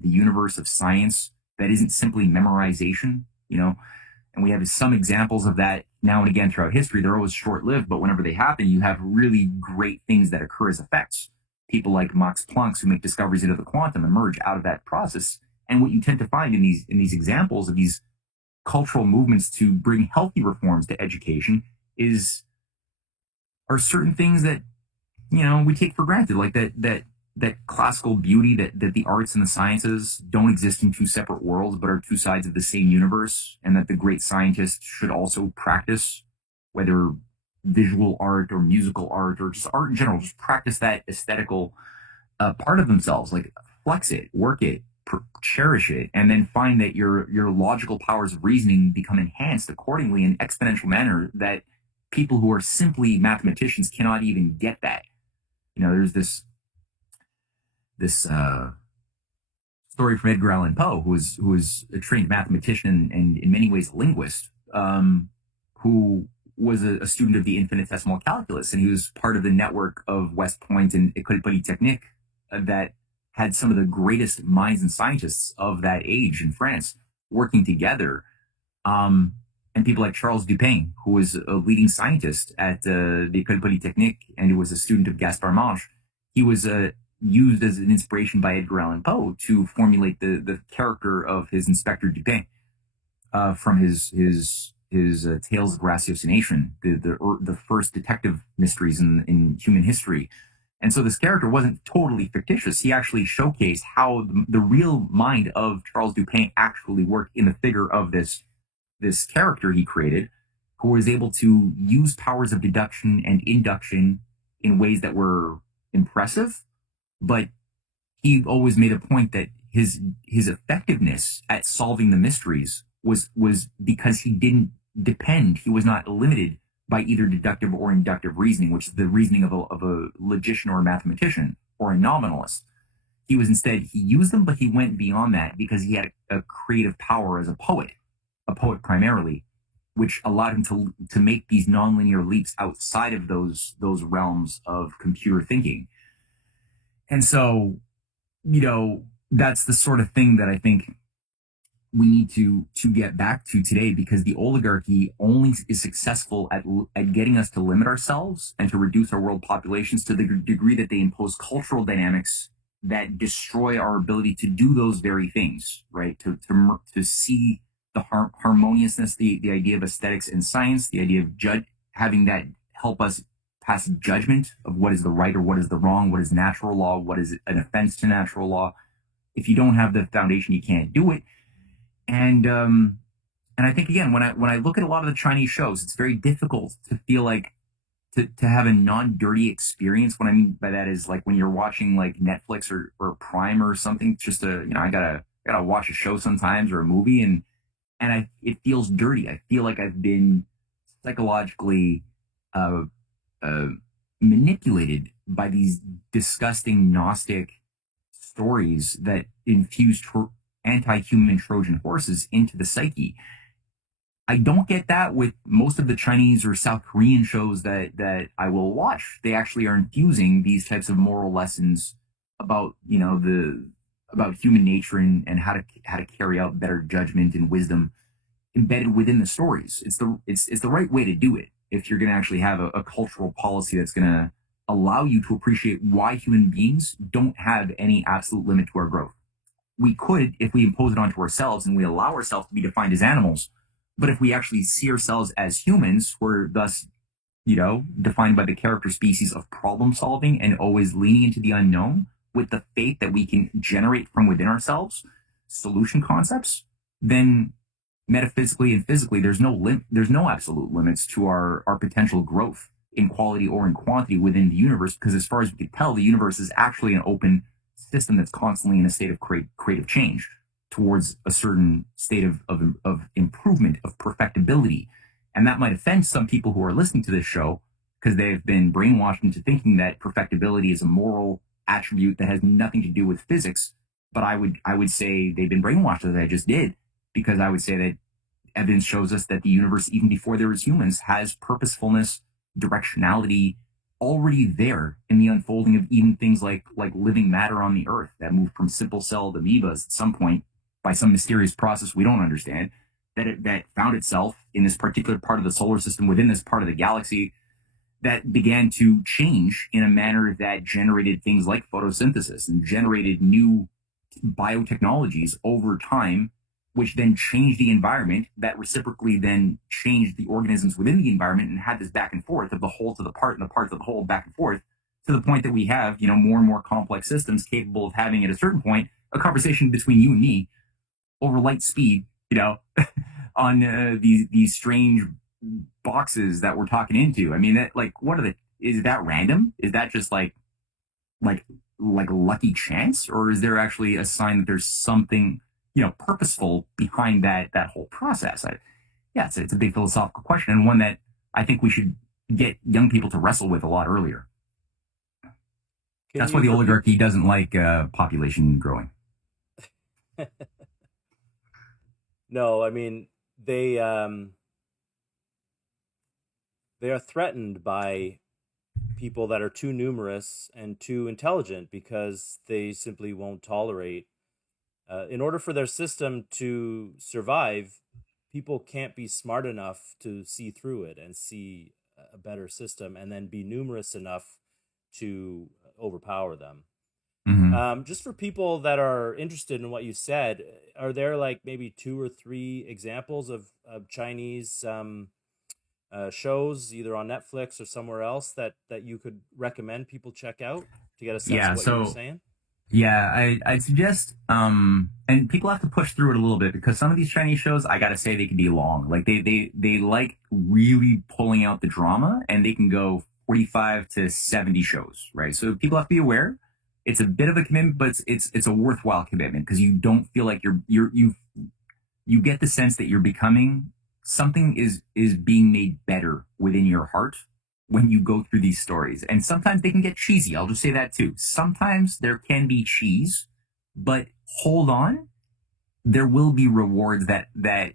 the universe, of science, that isn't simply memorization. And we have some examples of that now and again throughout history. They're always short-lived, but whenever they happen, you have really great things that occur as effects. People like Max Planck, who make discoveries into the quantum, emerge out of that process. And what you tend to find in these examples of these cultural movements to bring healthy reforms to education are certain things that we take for granted, like that classical beauty, that the arts and the sciences don't exist in two separate worlds, but are two sides of the same universe, and that the great scientists should also practice, whether visual art or musical art or just art in general, just practice that aesthetical part of themselves, like flex it, work it, cherish it, and then find that your logical powers of reasoning become enhanced accordingly in exponential manner, that people who are simply mathematicians cannot even get that. There's this story from Edgar Allan Poe, who was a trained mathematician and in many ways a linguist, who was a student of the infinitesimal calculus, and he was part of the network of West Point and École Polytechnique that had some of the greatest minds and scientists of that age in France working together. And people like Charles Dupin, who was a leading scientist at the École Polytechnique and who was a student of Gaspard Monge. He was used as an inspiration by Edgar Allan Poe to formulate the character of his Inspector Dupin, from his Tales of Ratiocination, the first detective mysteries in human history. And so this character wasn't totally fictitious. He actually showcased how the real mind of Charles Dupin actually worked in the figure of this character he created, who was able to use powers of deduction and induction in ways that were impressive. But he always made a point that his effectiveness at solving the mysteries was because he didn't depend. He was not limited by either deductive or inductive reasoning, which is the reasoning of a logician or a mathematician or a nominalist. He used them, but he went beyond that because he had a creative power as a poet primarily, which allowed him to make these nonlinear leaps outside of those realms of computer thinking. And so, that's the sort of thing that I think we need to get back to today, because the oligarchy only is successful at getting us to limit ourselves and to reduce our world populations to the degree that they impose cultural dynamics that destroy our ability to do those very things, right? To see the harmoniousness, the idea of aesthetics and science, the idea of having that help us pass judgment of what is the right or what is the wrong, what is natural law, what is an offense to natural law. If you don't have the foundation, you can't do it. And I think, again, when I look at a lot of the Chinese shows, it's very difficult to feel like to have a non-dirty experience. What I mean by that is, like, when you're watching like Netflix or Prime or something, just to, I gotta watch a show sometimes, or a movie, and it feels dirty. I feel like I've been psychologically uh, uh, manipulated by these disgusting Gnostic stories that infuse anti-human Trojan horses into the psyche. I don't get that with most of the Chinese or South Korean shows that I will watch. They actually are infusing these types of moral lessons about, about human nature, and how to carry out better judgment and wisdom embedded within the stories. It's the right way to do it if you're going to actually have a cultural policy that's going to allow you to appreciate why human beings don't have any absolute limit to our growth. We could, if we impose it onto ourselves and we allow ourselves to be defined as animals. But if we actually see ourselves as humans, we're thus, defined by the character species of problem solving and always leaning into the unknown with the faith that we can generate from within ourselves solution concepts. Then metaphysically and physically, there's no absolute limits to our potential growth in quality or in quantity within the universe, because as far as we can tell, the universe is actually an open system that's constantly in a state of creative change towards a certain state of improvement, of perfectibility. And that might offend some people who are listening to this show, because they've been brainwashed into thinking that perfectibility is a moral attribute that has nothing to do with physics. But I would say they've been brainwashed, as I just did, because I would say that evidence shows us that the universe, even before there was humans, has purposefulness, directionality already there in the unfolding of even things like living matter on the earth that moved from simple celled amoebas at some point by some mysterious process we don't understand, that found itself in this particular part of the solar system within this part of the galaxy, that began to change in a manner that generated things like photosynthesis and generated new biotechnologies over time, which then changed the environment, that reciprocally then changed the organisms within the environment, and had this back and forth of the whole to the part and the part to the whole back and forth, to the point that we have, more and more complex systems capable of having, at a certain point, a conversation between you and me over light speed, on these strange boxes that we're talking into. I mean, that, like, is that random? Is that just like lucky chance, or is there actually a sign that there's something purposeful behind that whole process? It's a big philosophical question, and one that I think we should get young people to wrestle with a lot earlier. That's why the oligarchy doesn't like population growing. No, I mean, they are threatened by people that are too numerous and too intelligent, because they simply won't tolerate. In order for their system to survive, people can't be smart enough to see through it and see a better system, and then be numerous enough to overpower them. Mm-hmm. Just for people that are interested in what you said, are there like maybe 2 or 3 examples of Chinese shows, either on Netflix or somewhere else, that you could recommend people check out to get a sense of what you were saying? Yeah, I'd suggest, and people have to push through it a little bit, because some of these Chinese shows, I gotta say, they can be long. Like, they like really pulling out the drama, and they can go 45 to 70 shows, right? So people have to be aware. It's a bit of a commitment, but it's a worthwhile commitment, because you don't feel like you get the sense that you're becoming something is being made better within your heart when you go through these stories. And sometimes they can get cheesy. I'll just say that too. Sometimes there can be cheese, but hold on, there will be rewards that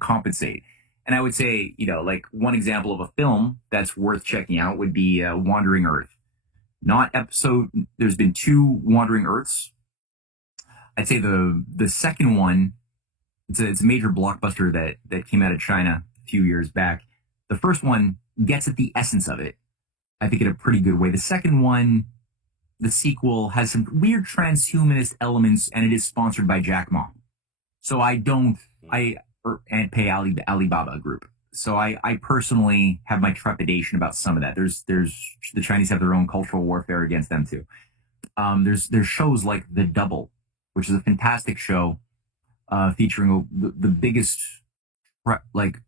compensate. And I would say, like, one example of a film that's worth checking out would be Wandering Earth. There's been 2 Wandering Earths. I'd say the second one, it's a major blockbuster that came out of China a few years back. The first one gets at the essence of it, I think, in a pretty good way. The second one, the sequel, has some weird transhumanist elements, and it is sponsored by Jack Ma. So I don't, I and pay Alibaba Group. So I personally have my trepidation about some of that. There's the Chinese have their own cultural warfare against them too. There's shows like The Double, which is a fantastic show featuring the biggest like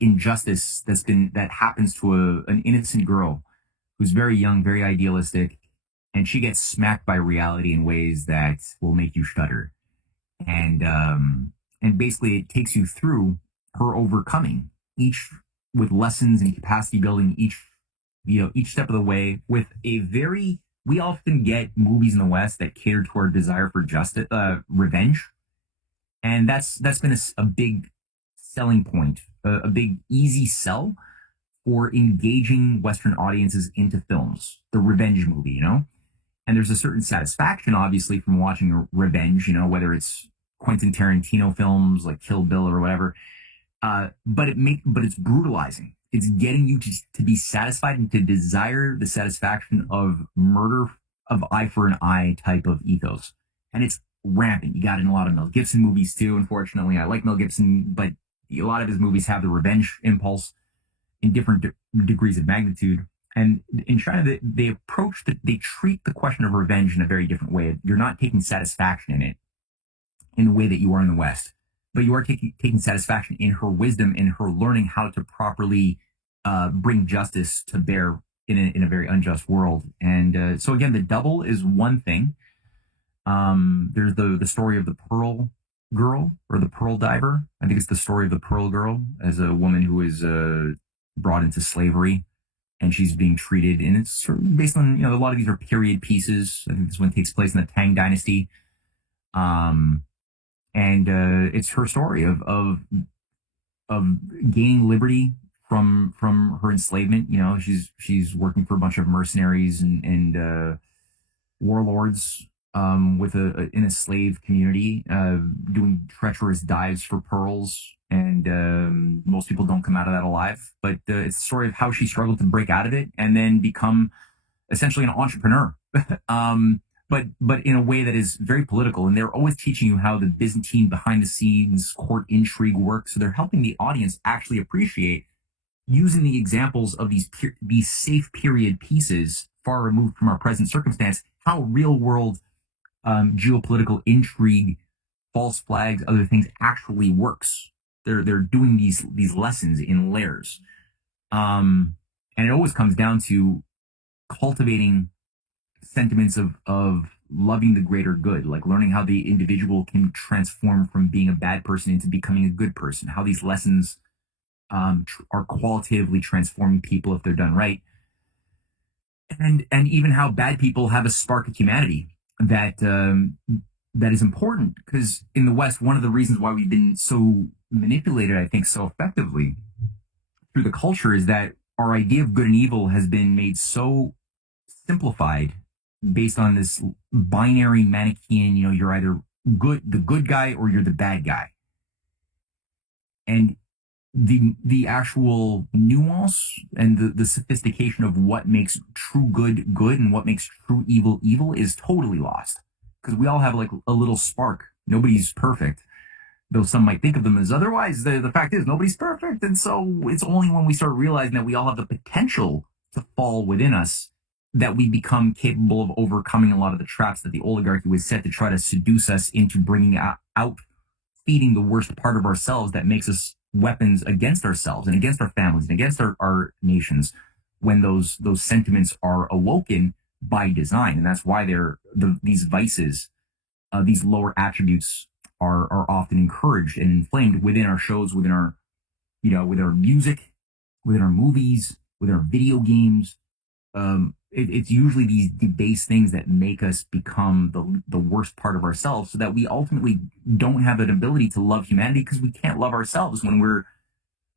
injustice that happens to an innocent girl who's very young, very idealistic, and she gets smacked by reality in ways that will make you shudder. And basically it takes you through her overcoming each with lessons and capacity building each step of the way with a very we often get movies in the West that cater to our desire for justice, revenge, and that's been a big selling point, a big easy sell for engaging Western audiences into films, the revenge movie, and there's a certain satisfaction, obviously, from watching revenge, whether it's Quentin Tarantino films like Kill Bill or whatever. But it's brutalizing. It's getting you to be satisfied and to desire the satisfaction of murder, of eye for an eye type of ethos. And it's rampant. You got it in a lot of Mel Gibson movies too. Unfortunately, I like Mel Gibson, but a lot of his movies have the revenge impulse in different degrees of magnitude. And in China, they treat the question of revenge in a very different way. You're not taking satisfaction in it in the way that you are in the West, but you are taking satisfaction in her wisdom, in her learning how to properly bring justice to bear in a very unjust world. And so again, The Double is one thing. There's the story of the Pearl Girl or the Pearl Diver. I think it's the story of the Pearl Girl as a woman who is brought into slavery, and she's being treated. And it's sort of based on a lot of these are period pieces. I think this one takes place in the Tang Dynasty. And it's her story of gaining liberty from her enslavement. She's working for a bunch of mercenaries and warlords in a slave community, doing treacherous dives for pearls. And most people don't come out of that alive. But it's the story of how she struggled to break out of it and then become essentially an entrepreneur. But in a way that is very political. And they're always teaching you how the Byzantine behind the scenes court intrigue works. So they're helping the audience actually appreciate, using the examples of these safe period pieces far removed from our present circumstance, how real world geopolitical intrigue, false flags, other things actually works. They're doing these lessons in layers. And it always comes down to cultivating sentiments of loving the greater good, like learning how the individual can transform from being a bad person into becoming a good person, how these lessons are qualitatively transforming people if they're done right, and even how bad people have a spark of humanity that is important. Because in the West, one of the reasons why we've been so manipulated, I think, so effectively through the culture is that our idea of good and evil has been made so simplified based on this binary Manichaean, you're either the good guy or you're the bad guy. And the actual nuance and the sophistication of what makes true good good and what makes true evil evil is totally lost. Because we all have like a little spark. Nobody's perfect, though some might think of them as otherwise. The fact is nobody's perfect. And so it's only when we start realizing that we all have the potential to fall within us that we become capable of overcoming a lot of the traps that the oligarchy was set to try to seduce us into bringing out feeding the worst part of ourselves that makes us weapons against ourselves and against our families and against our nations when those sentiments are awoken by design. And that's why these vices, these lower attributes are often encouraged and inflamed within our shows, within our, with our music, within our movies, with our video games. It's usually these debased things that make us become the worst part of ourselves, so that we ultimately don't have an ability to love humanity because we can't love ourselves when we're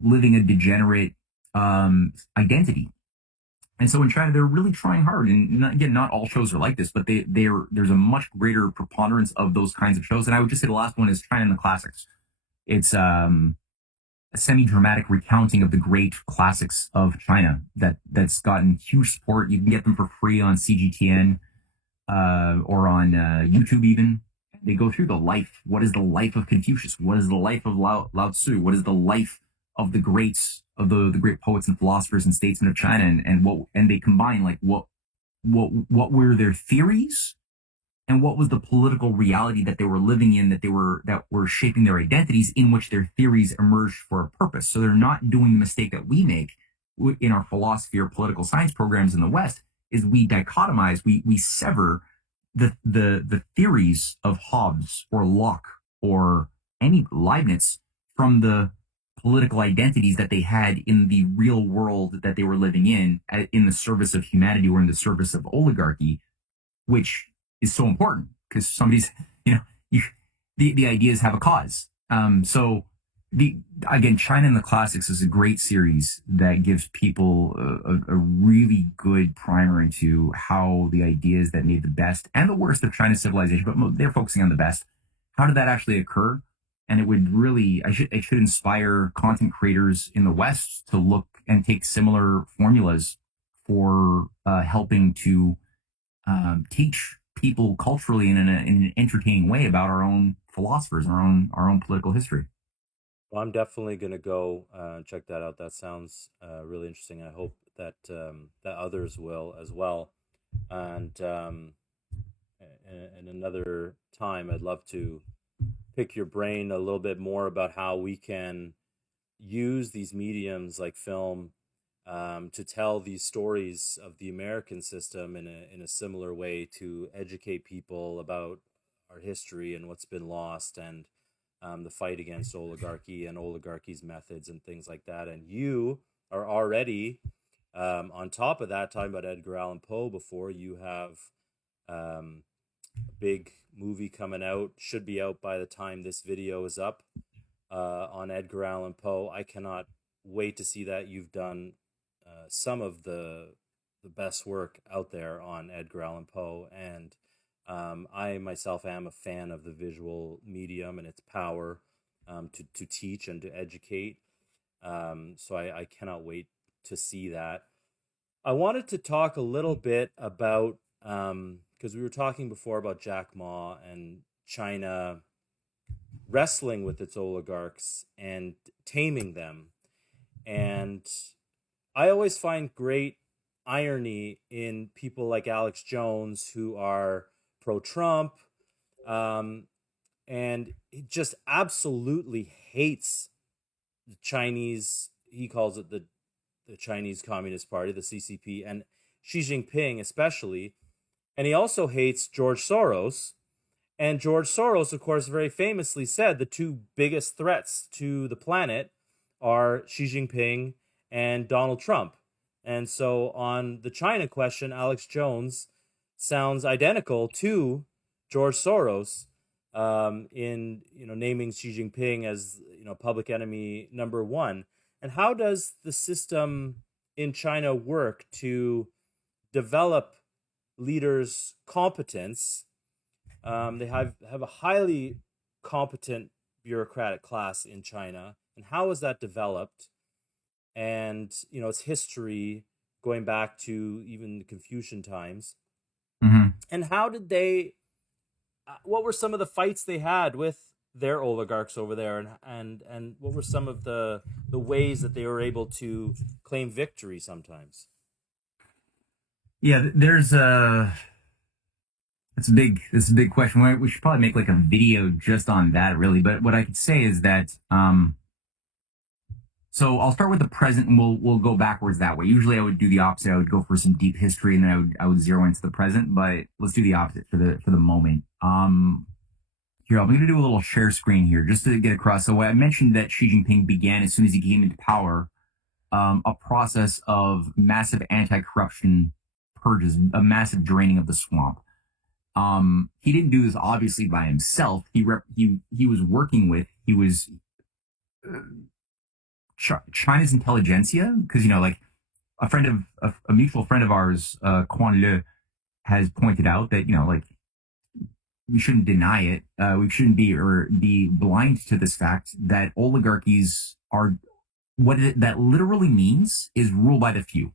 living a degenerate identity. And so in China, they're really trying hard. And again, not all shows are like this, but there's a much greater preponderance of those kinds of shows. And I would just say the last one is China and the Classics. It's a semi-dramatic recounting of the great classics of China that's gotten huge support. You can get them for free on CGTN or on YouTube even. They go through the life. What is the life of Confucius? What is the life of Lao Tzu? What is the life of the greats of the great poets and philosophers and statesmen of China? And they combine like what were their theories and what was the political reality that they were living in, that were shaping their identities, in which their theories emerged for a purpose. So they're not doing the mistake that we make in our philosophy or political science programs in the West, is we dichotomize, we sever the theories of Hobbes or Locke or any Leibniz from the political identities that they had in the real world that they were living in the service of humanity or in the service of oligarchy, which is so important because somebody's, you know, the ideas have a cause. So again, China and the Classics is a great series that gives people a really good primer into how the ideas that made the best and the worst of China's civilization, but they're focusing on the best. How did that actually occur? And it would really, it should inspire content creators in the West to look and take similar formulas for helping to teach people culturally in an entertaining way about our own philosophers and our own political history. Well, I'm definitely going to go check that out. That sounds really interesting. I hope that that others will as well. And in another time, I'd love to pick your brain a little bit more about how we can use these mediums like film to tell these stories of the American system in a similar way to educate people about our history and what's been lost, and the fight against oligarchy and oligarchy's methods and things like that. And you are already on top of that, talking about Edgar Allan Poe before. You have a big movie coming out, should be out by the time this video is up, on Edgar Allan Poe. I cannot wait to see that. You've done some of the best work out there on Edgar Allan Poe, and I myself am a fan of the visual medium and its power to teach and to educate. So I cannot wait to see that. I wanted to talk a little bit about, because we were talking before about Jack Ma and China wrestling with its oligarchs and taming them. And I always find great irony in people like Alex Jones, who are pro-Trump, and he just absolutely hates the Chinese. He calls it the Chinese Communist Party, the CCP, and Xi Jinping especially. And he also hates George Soros. And George Soros, of course, very famously said the two biggest threats to the planet are Xi Jinping and Donald Trump. And so on the China question, Alex Jones sounds identical to George Soros in naming Xi Jinping as public enemy number one. And how does the system in China work to develop leaders' competence? They have a highly competent bureaucratic class in China, and how is that developed? And its history going back to even the Confucian times. Mm-hmm. And how did they? What were some of the fights they had with their oligarchs over there, and what were some of the ways that they were able to claim victory sometimes? Yeah, there's it's a big question. We should probably make like a video just on that, really. But what I could say is that so I'll start with the present, and we'll go backwards that way. Usually, I would do the opposite. I would go for some deep history, and then I would zero into the present. But let's do the opposite for the moment. Here, I'm going to do a little share screen here just to get across. So I mentioned that Xi Jinping began as soon as he came into power a process of massive anti-corruption purges, a massive draining of the swamp. He didn't do this obviously by himself. He was working with China's intelligentsia, because like a mutual friend of ours, Quan Le, has pointed out that, like, we shouldn't deny it. We shouldn't be blind to this fact that oligarchies are that literally means is rule by the few.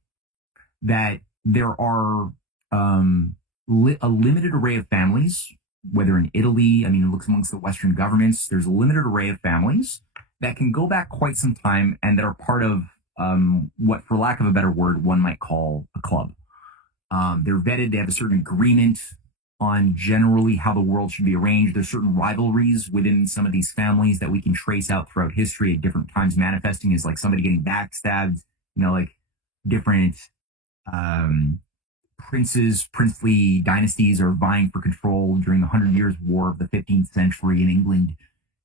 That there are a limited array of families, whether in Italy, I mean, it looks amongst the Western governments, there's a limited array of families that can go back quite some time and that are part of what, for lack of a better word, one might call a club. They're vetted, they have a certain agreement on generally how the world should be arranged. There's certain rivalries within some of these families that we can trace out throughout history at different times, manifesting as like somebody getting backstabbed, like different princely dynasties are vying for control during the 100 Years' War of the 15th century in England.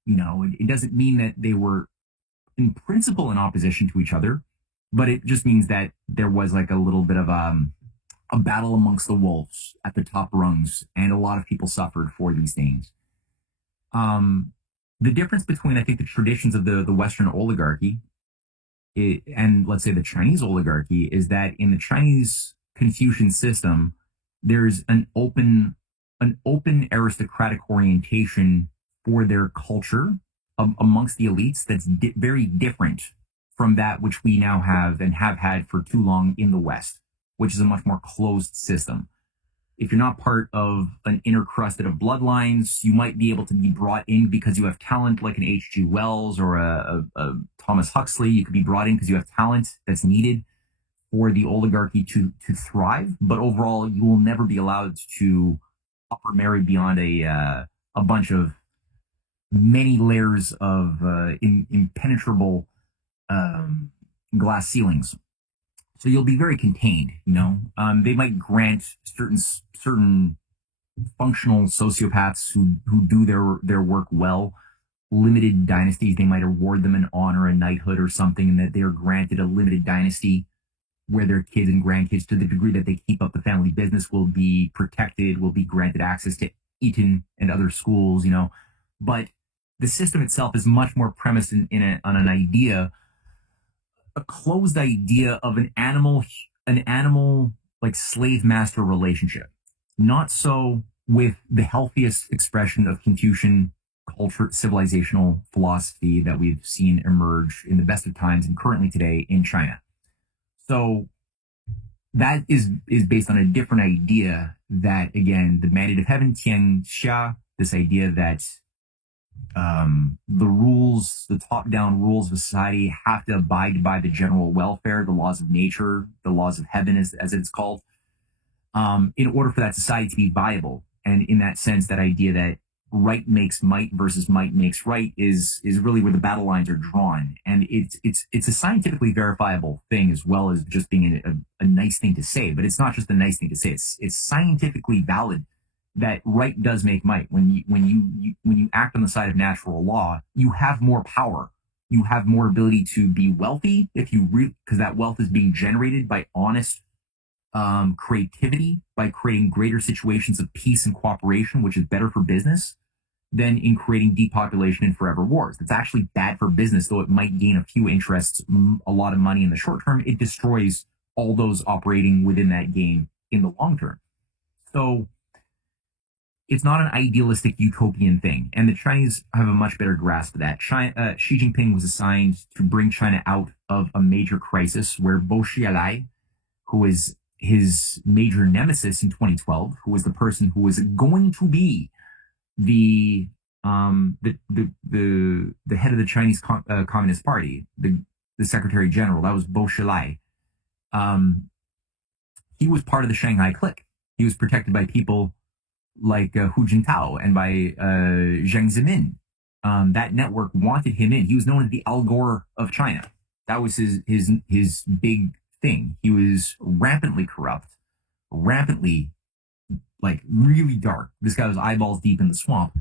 It doesn't mean that they were in principle in opposition to each other, but it just means that there was like a little bit of a battle amongst the wolves at the top rungs, and a lot of people suffered for these things. The difference between, I think, the traditions of the Western oligarchy and, let's say, the Chinese oligarchy is that in the Chinese Confucian system, there's an open aristocratic orientation for their culture amongst the elites that's very different from that which we now have and have had for too long in the West, which is a much more closed system. If you're not part of an inner crusted of bloodlines, you might be able to be brought in because you have talent, like an H.G. Wells or a Thomas Huxley. You could be brought in because you have talent that's needed for the oligarchy to thrive. But overall, you will never be allowed to upper marry beyond a bunch of many layers of impenetrable glass ceilings. So you'll be very contained, They might grant certain functional sociopaths who do their work well limited dynasties. They might award them an honor, a knighthood or something, and that they are granted a limited dynasty where their kids and grandkids, to the degree that they keep up the family business, will be protected, will be granted access to Eton and other schools, But the system itself is much more premised on an idea, a closed idea of an animal like slave master relationship. Not so with the healthiest expression of Confucian culture, civilizational philosophy that we've seen emerge in the best of times and currently today in China. So that is based on a different idea that, again, the mandate of heaven, Tian Xia, this idea that the rules, the top-down rules of society have to abide by the general welfare, the laws of nature, the laws of heaven, as it's called, in order for that society to be viable. And in that sense, that idea that right makes might versus might makes right is really where the battle lines are drawn. And it's a scientifically verifiable thing, as well as just being a nice thing to say. But it's not just a nice thing to say. It's scientifically valid that right does make might. When you act on the side of natural law, you have more power. You have more ability to be wealthy because that wealth is being generated by honest creativity, by creating greater situations of peace and cooperation, which is better for business than in creating depopulation and forever wars. It's actually bad for business, though it might gain a few interests, a lot of money in the short term. It destroys all those operating within that game in the long term. So it's not an idealistic utopian thing. And the Chinese have a much better grasp of that. Xi Jinping was assigned to bring China out of a major crisis where Bo Xilai, who is his major nemesis in 2012, who was the person who was going to be the head of the Chinese Communist Party, the Secretary General, that was Bo Xilai. He was part of the Shanghai clique. He was protected by people like Hu Jintao and by Jiang Zemin. That network wanted him in. He was known as the Al Gore of China. That was his big thing. He was rampantly corrupt, rampantly, like, really dark. This guy was eyeballs deep in the swamp.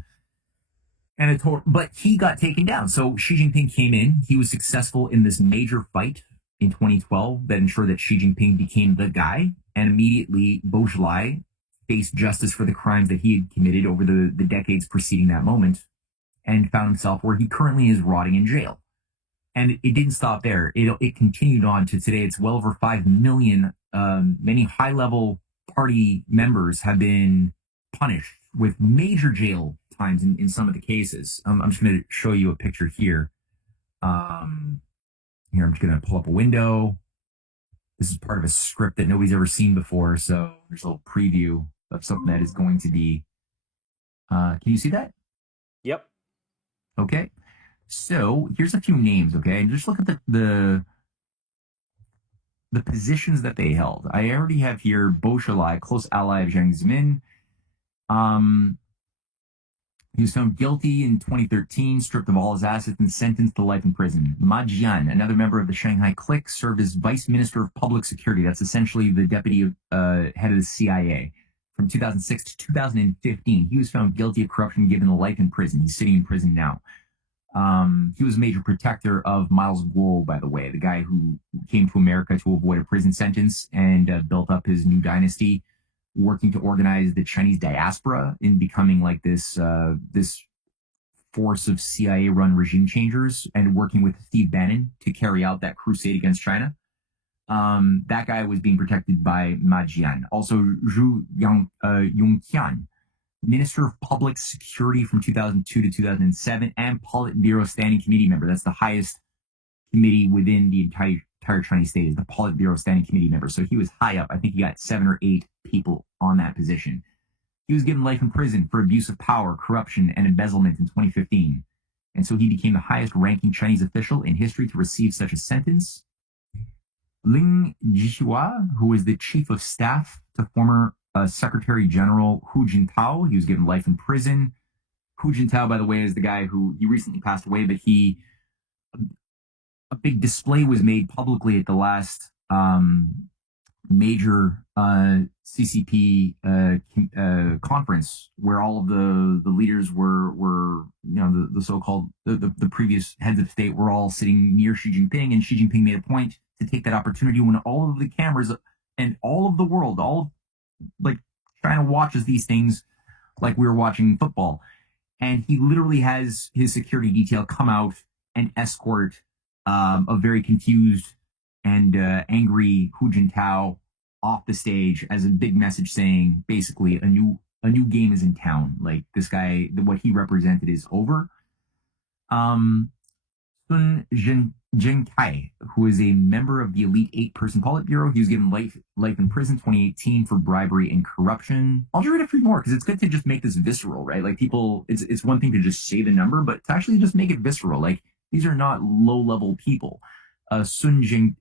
But he got taken down. So Xi Jinping came in. He was successful in this major fight in 2012 that ensured that Xi Jinping became the guy. And immediately, Bo Xilai faced justice for the crimes that he had committed over the decades preceding that moment, and found himself where he currently is, rotting in jail. And it didn't stop there. It continued on to today. It's well over 5 million. Many high level party members have been punished with major jail times in some of the cases. I'm just going to show you a picture here. Here, I'm just going to pull up a window. This is part of a script that nobody's ever seen before. So there's a little preview of something that is going to be. Can you see that? Yep. Okay. So here's a few names, okay? And just look at the positions that they held. I already have here Bo Xilai, close ally of Jiang Zemin. He was found guilty in 2013, stripped of all his assets, and sentenced to life in prison. Ma Jian, another member of the Shanghai clique, served as Vice Minister of Public Security. That's essentially the deputy head of the CIA. From 2006 to 2015, he was found guilty of corruption, given life in prison. He's sitting in prison now. He was a major protector of Miles Guo, by the way, the guy who came to America to avoid a prison sentence and built up his new dynasty, working to organize the Chinese diaspora in becoming like this force of CIA-run regime changers, and working with Steve Bannon to carry out that crusade against China. That guy was being protected by Ma Jian. Also, Zhu Yongqian, Minister of Public Security from 2002 to 2007, and Politburo Standing Committee member. That's the highest committee within the entire Chinese state, is the Politburo Standing Committee member. So he was high up. I think he got 7 or 8 people on that position. He was given life in prison for abuse of power, corruption, and embezzlement in 2015. And so he became the highest ranking Chinese official in history to receive such a sentence. Ling Jishua, who is the chief of staff to former Secretary General Hu Jintao. He was given life in prison. Hu Jintao, by the way, is the guy who he recently passed away, but a big display was made publicly at the last major CCP conference, where all of the leaders were the so-called the previous heads of state were all sitting near Xi Jinping, and Xi Jinping made a point to take that opportunity when all of the cameras and all of the world, like China watches these things like we were watching football. And he literally has his security detail come out and escort a very confused and angry Hu Jintao off the stage as a big message saying, basically, a new game is in town. Like, this guy, what he represented is over. Sun Zhenkai, who is a member of the elite 8-person Politburo. He was given life in prison 2018 for bribery and corruption. I'll just read a few more because it's good to just make this visceral, right? Like, people, it's one thing to just say the number, but to actually just make it visceral. Like, these are not low-level people. Sun Lijun,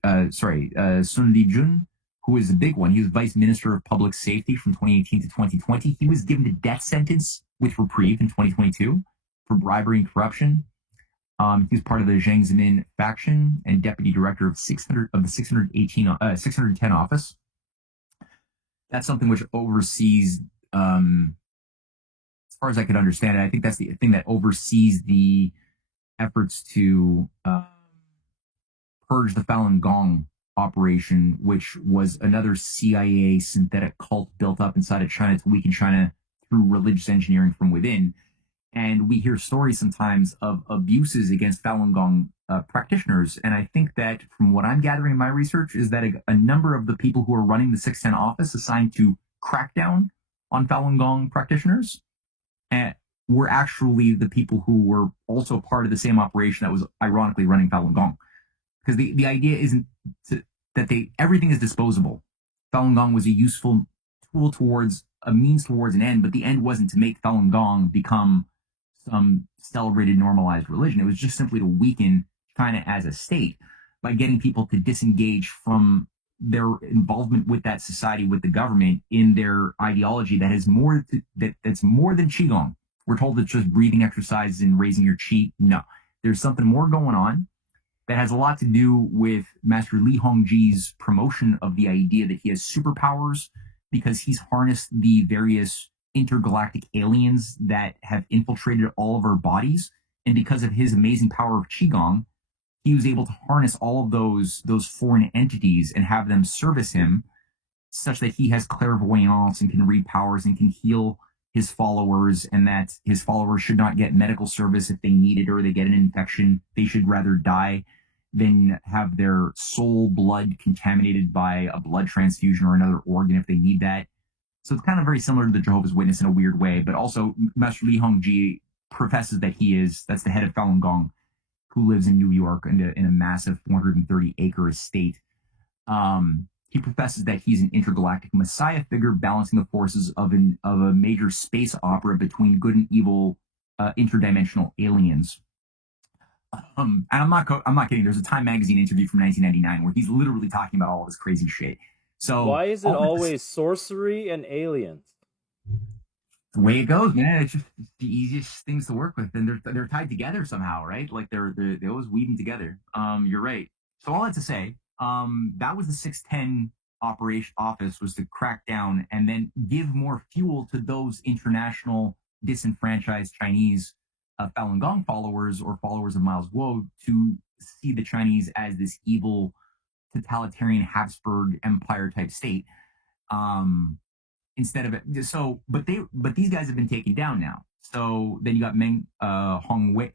who is a big one. He was Vice Minister of Public Safety from 2018 to 2020. He was given a death sentence with reprieve in 2022 for bribery and corruption. He was part of the Jiang Zemin faction and deputy director of the 610 office. That's something which oversees, as far as I could understand it, I think that's the thing that oversees the efforts to purge the Falun Gong operation, which was another CIA synthetic cult built up inside of China to weaken China through religious engineering from within. And we hear stories sometimes of abuses against Falun Gong practitioners. And I think that from what I'm gathering in my research is that a number of the people who are running the 610 office assigned to crack down on Falun Gong practitioners were actually the people who were also part of the same operation that was ironically running Falun Gong. Because the idea isn't that everything is disposable. Falun Gong was a useful tool towards a means towards an end, but the end wasn't to make Falun Gong become some celebrated, normalized religion. It was just simply to weaken China as a state by getting people to disengage from their involvement with that society, with the government, in their ideology that is that's more than qigong. We're told it's just breathing exercises and raising your qi. No, there's something more going on that has a lot to do with Master Li Hongji's promotion of the idea that he has superpowers because he's harnessed the various intergalactic aliens that have infiltrated all of our bodies. And because of his amazing power of qigong, he was able to harness all of those foreign entities and have them service him, such that he has clairvoyance and can read powers and can heal his followers, and that his followers should not get medical service if they need it or they get an infection. They should rather die. then have their soul blood contaminated by a blood transfusion or another organ if they need that. So it's kind of very similar to the Jehovah's Witness in a weird way, but also Master Li Hongji professes that that's the head of Falun Gong, who lives in New York in a massive 430-acre estate. He professes that he's an intergalactic messiah figure balancing the forces of a major space opera between good and evil interdimensional aliens. And I'm not kidding. There's a Time magazine interview from 1999 where he's literally talking about all this crazy shit. So Why is it always sorcery and aliens? The way it goes, man. It's the easiest things to work with, and they're tied together somehow, right? Like they always weave them together. You're right. So all that to say, that was the 610 operation office, was to crack down and then give more fuel to those international disenfranchised Chinese Falun Gong followers or followers of Miles Guo to see the Chinese as this evil totalitarian Habsburg Empire type state. Instead of it. But these guys have been taken down now. So then you got Meng Hongwei,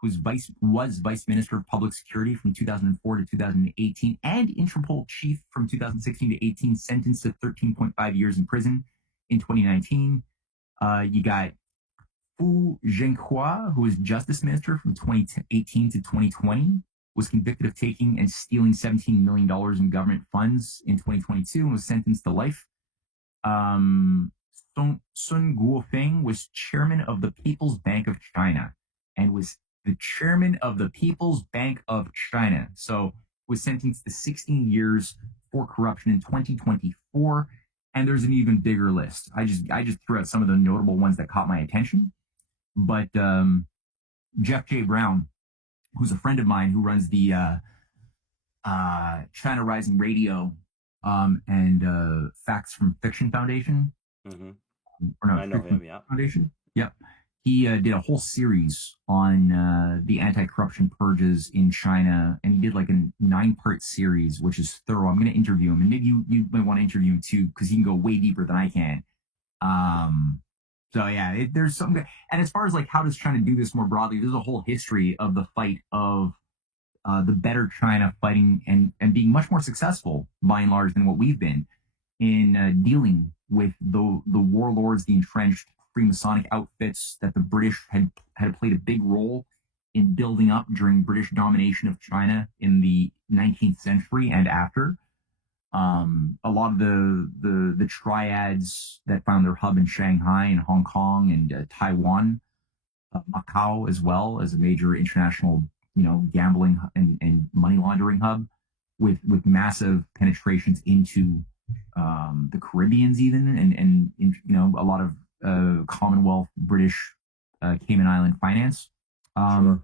who's was vice minister of public security from 2004 to 2018, and Interpol chief from 2016 to 18, sentenced to 13.5 years in prison in 2019. You got Fu Zhenghua, who was justice minister from 2018 to 2020. Was convicted of taking and stealing $17 million in government funds in 2022 and was sentenced to life. Sun Guofeng was chairman of the People's Bank of China and was the chairman of the People's Bank of China. So was sentenced to 16 years for corruption in 2024. And there's an even bigger list. I just threw out some of the notable ones that caught my attention. But Jeff J. Brown, who's a friend of mine who runs the China Rising Radio and Facts from Fiction Foundation. Mm-hmm. Or no, I know him, yeah. Foundation. Yep. He did a whole series on the anti-corruption purges in China, and he did like a 9-part series, which is thorough. I'm going to interview him, and maybe you might want to interview him too, because he can go way deeper than I can. So yeah, there's something. And as far as like how does China do this more broadly, there's a whole history of the fight of the better China fighting and being much more successful by and large than what we've been in dealing with the warlords, the entrenched Freemasonic outfits that the British had played a big role in building up during British domination of China in the 19th century and after. A lot of the triads that found their hub in Shanghai and Hong Kong and Taiwan, Macau as well as a major international, gambling and money laundering hub, with massive penetrations into the Caribbeans even and a lot of Commonwealth British Cayman Island finance. Sure.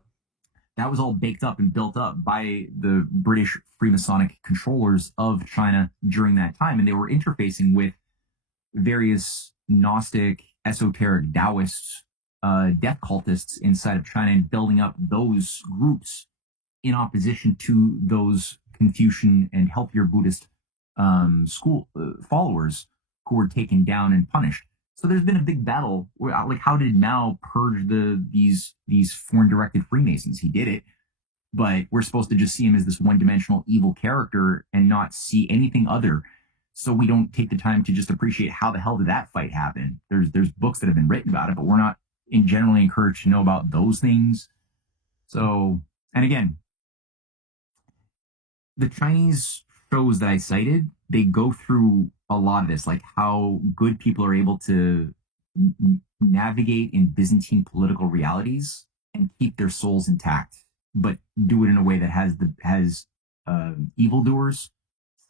That was all baked up and built up by the British Freemasonic controllers of China during that time. And they were interfacing with various Gnostic, esoteric Taoist, death cultists inside of China and building up those groups in opposition to those Confucian and healthier Buddhist school followers who were taken down and punished. So there's been a big battle. Like, how did Mao purge these foreign-directed Freemasons? He did it, but we're supposed to just see him as this one-dimensional evil character and not see anything other. So we don't take the time to just appreciate how the hell did that fight happen. There's books that have been written about it, but we're not generally encouraged to know about those things. So, and again, the Chinese shows that I cited, they go through a lot of this, like how good people are able to navigate in Byzantine political realities and keep their souls intact, but do it in a way that has evildoers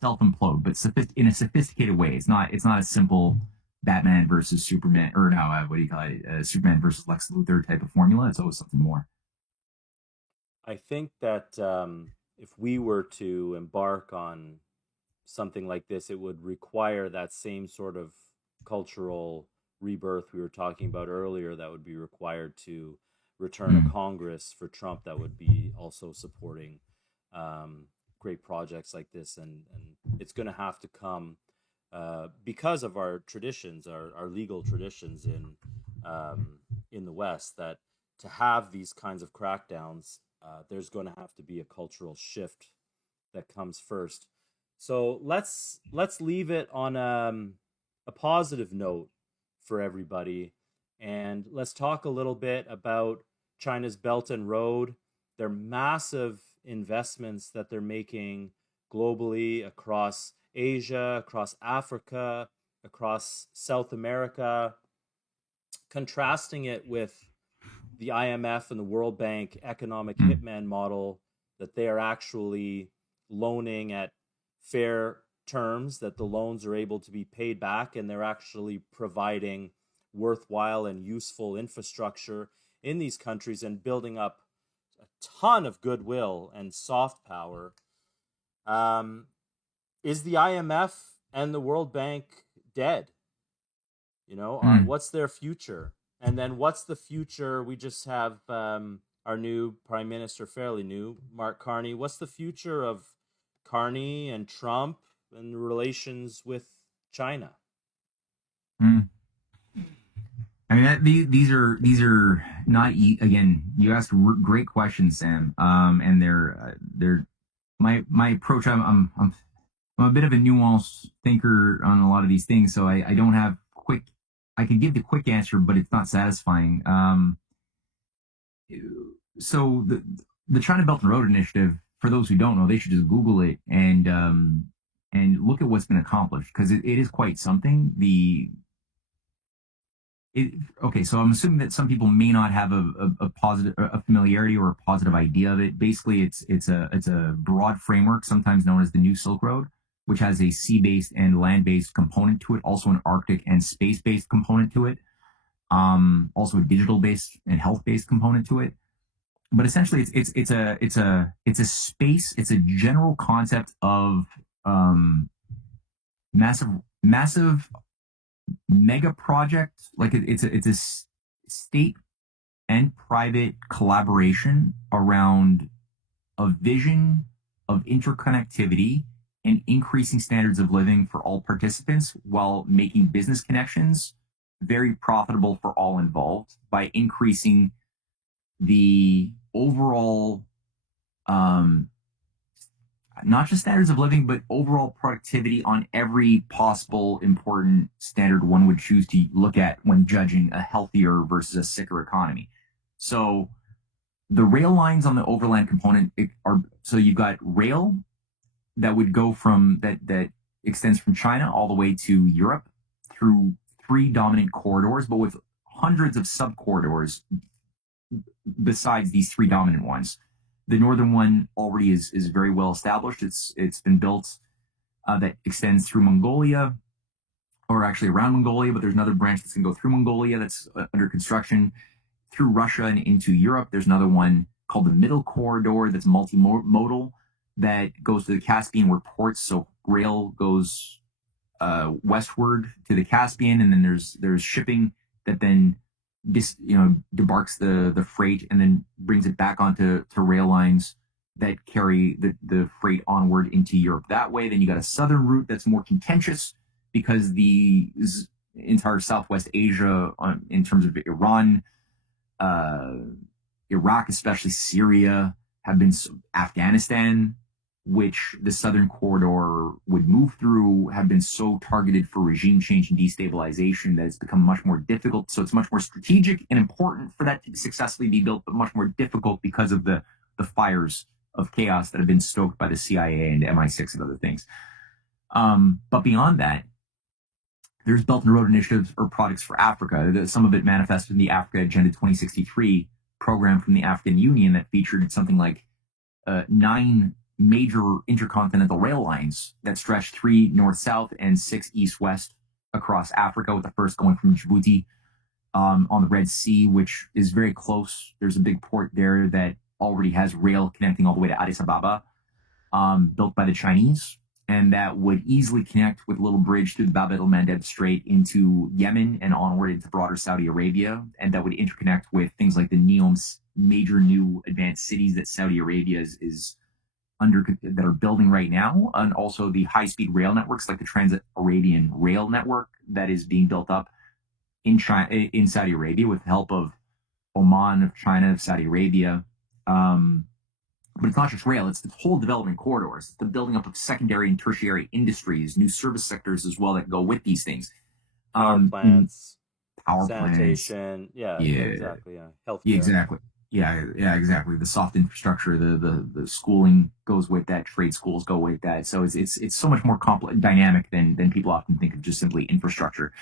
self-implode, but in a sophisticated way. It's not a simple Batman versus Superman, or no, what do you call it? Superman versus Lex Luthor type of formula. It's always something more. I think that if we were to embark on something like this, it would require that same sort of cultural rebirth we were talking about earlier that would be required to return a Congress for Trump that would be also supporting great projects like this. And it's going to have to come because of our traditions, our legal traditions in the West, that to have these kinds of crackdowns there's going to have to be a cultural shift that comes first. So let's leave it on a positive note for everybody, and let's talk a little bit about China's Belt and Road, their massive investments that they're making globally across Asia, across Africa, across South America, contrasting it with the IMF and the World Bank economic hitman model, that they are actually loaning at fair terms, that the loans are able to be paid back, and they're actually providing worthwhile and useful infrastructure in these countries and building up a ton of goodwill and soft power. Is the IMF and the World Bank dead? What's their future? And then what's the future? We just have our new prime minister, fairly new, Mark Carney. What's the future of Carney and Trump and relations with China? I mean, these are not again. You asked great questions, Sam. And they're my approach. I'm a bit of a nuanced thinker on a lot of these things, so I don't have quick. I can give the quick answer, but it's not satisfying. So the China Belt and Road Initiative, for those who don't know, they should just Google it and look at what's been accomplished, because it is quite something. Okay, so I'm assuming that some people may not have a positive, a familiarity or a positive idea of it. Basically, it's a broad framework, sometimes known as the New Silk Road, which has a sea-based and land-based component to it, also an Arctic and space-based component to it, also a digital-based and health-based component to it. But essentially, it's a space. It's a general concept of massive mega project. Like it's a state and private collaboration around a vision of interconnectivity and increasing standards of living for all participants, while making business connections very profitable for all involved by increasing the overall, not just standards of living, but overall productivity on every possible important standard one would choose to look at when judging a healthier versus a sicker economy. So the rail lines on the overland component so you've got rail that would go from that extends from China all the way to Europe through 3 dominant corridors, but with hundreds of sub corridors besides these 3 dominant ones. The northern one already is very well established. It's been built that extends through Mongolia, or actually around Mongolia, but there's another branch that's going to go through Mongolia that's under construction, through Russia and into Europe. There's another one called the Middle Corridor that's multimodal, that goes to the Caspian, where ports, so rail goes westward to the Caspian, and then there's shipping that then debarks the freight and then brings it back onto rail lines that carry the freight onward into Europe that way. Then you got a southern route that's more contentious, because the entire Southwest Asia, in terms of Iran, Iraq, especially Syria, have been Afghanistan, which the southern corridor would move through, have been so targeted for regime change and destabilization that it's become much more difficult. So it's much more strategic and important for that to successfully be built, but much more difficult because of the fires of chaos that have been stoked by the CIA and MI6 and other things. But beyond that, there's Belt and Road initiatives or products for Africa. Some of it manifested in the Africa Agenda 2063 program from the African Union that featured something like 9 major intercontinental rail lines that stretch 3 north-south and 6 east-west across Africa, with the first going from Djibouti on the Red Sea, which is very close. There's a big port there that already has rail connecting all the way to Addis Ababa, built by the Chinese, and that would easily connect with a little bridge through the Bab el-Mandeb Strait into Yemen and onward into broader Saudi Arabia, and that would interconnect with things like the NEOM's major new advanced cities that Saudi Arabia is that are building right now, and also the high-speed rail networks like the Trans-Arabian Rail Network that is being built up in Saudi Arabia with the help of Oman, of China, of Saudi Arabia, But it's not just rail, it's the whole development corridors, it's the building up of secondary and tertiary industries, new service sectors as well that go with these things. Power In plants, power plants, sanitation. Yeah, yeah, yeah, exactly. Yeah, yeah, healthcare. exactly. Yeah, exactly. The soft infrastructure, the schooling goes with that. Trade schools go with that. So it's so much more complex, dynamic than people often think of just simply infrastructure.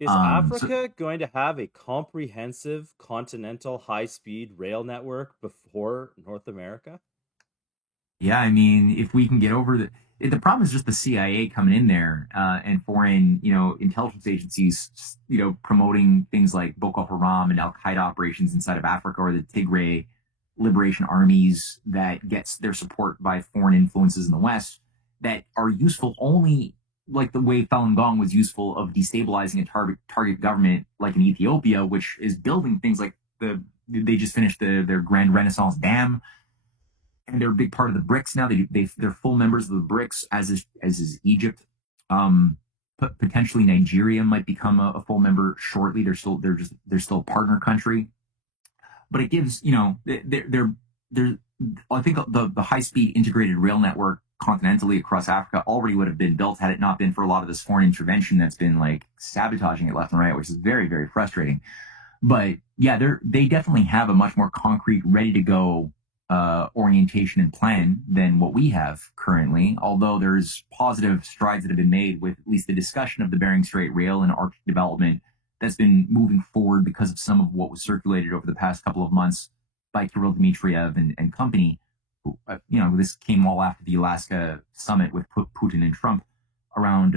Is So Africa going to have a comprehensive continental high-speed rail network before North America? yeah, I mean, if we can get over the problem is just the CIA coming in there and foreign, intelligence agencies, promoting things like Boko Haram and Al Qaeda operations inside of Africa or the Tigray liberation armies that gets their support by foreign influences in the West that are useful only like the way Falun Gong was useful of destabilizing a target government like in Ethiopia, which is building things like they just finished their Grand Renaissance Dam and they're a big part of the BRICS now. They're full members of the BRICS, as is Egypt. Potentially Nigeria might become a full member shortly. They're still a partner country, but it gives they're I think the high speed integrated rail network continentally across Africa already would have been built had it not been for a lot of this foreign intervention that's been like sabotaging it left and right, which is very very frustrating. But yeah, they definitely have a much more concrete, ready to go orientation and plan than what we have currently. Although there's positive strides that have been made with at least the discussion of the Bering Strait Rail and Arctic development that's been moving forward because of some of what was circulated over the past couple of months by Kirill Dmitriev and company. This came all after the Alaska summit with Putin and Trump around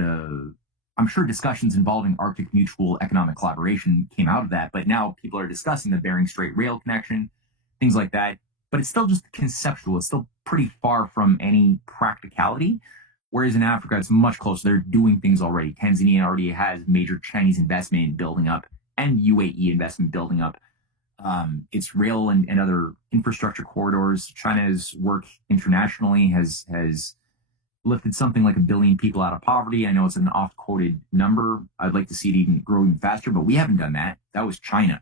I'm sure discussions involving Arctic mutual economic collaboration came out of that, but now people are discussing the Bering Strait rail connection, things like that. But it's still just conceptual. It's still pretty far from any practicality. Whereas in Africa, it's much closer. They're doing things already. Tanzania already has major Chinese investment building up and UAE investment building up. Its rail and other infrastructure corridors. China's work internationally has lifted something like 1 billion people out of poverty. I know it's an oft quoted number. I'd like to see it even grow even faster, but we haven't done that. That was China.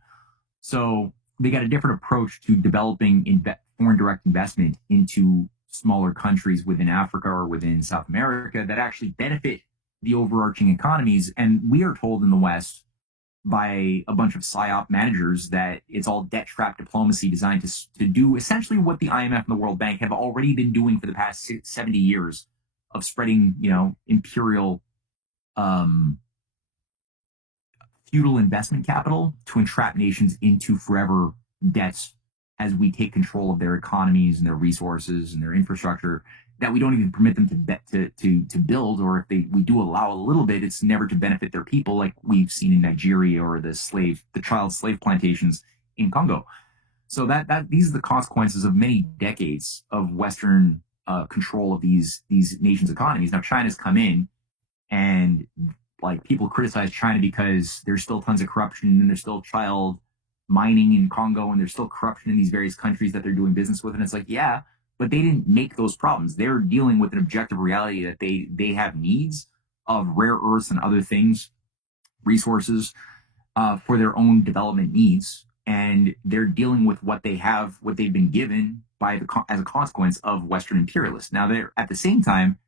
So they got a different approach to developing foreign direct investment into smaller countries within Africa or within South America that actually benefit the overarching economies. And we are told in the West by a bunch of PSYOP managers that it's all debt trap diplomacy designed to do essentially what the IMF and the World Bank have already been doing for the past 70 years of spreading, imperial feudal investment capital to entrap nations into forever debts as we take control of their economies and their resources and their infrastructure that we don't even permit them to build, or if we do allow a little bit, it's never to benefit their people, like we've seen in Nigeria or the child slave plantations in Congo. So that these are the consequences of many decades of Western control of these nations' economies. Now China's come in and like people criticize China because there's still tons of corruption and there's still child mining in Congo and there's still corruption in these various countries that they're doing business with. And it's like, yeah, but they didn't make those problems. They're dealing with an objective reality that they have needs of rare earths and other things, resources for their own development needs. And they're dealing with what they have, what they've been given as a consequence of Western imperialists. Now, they're at the same time,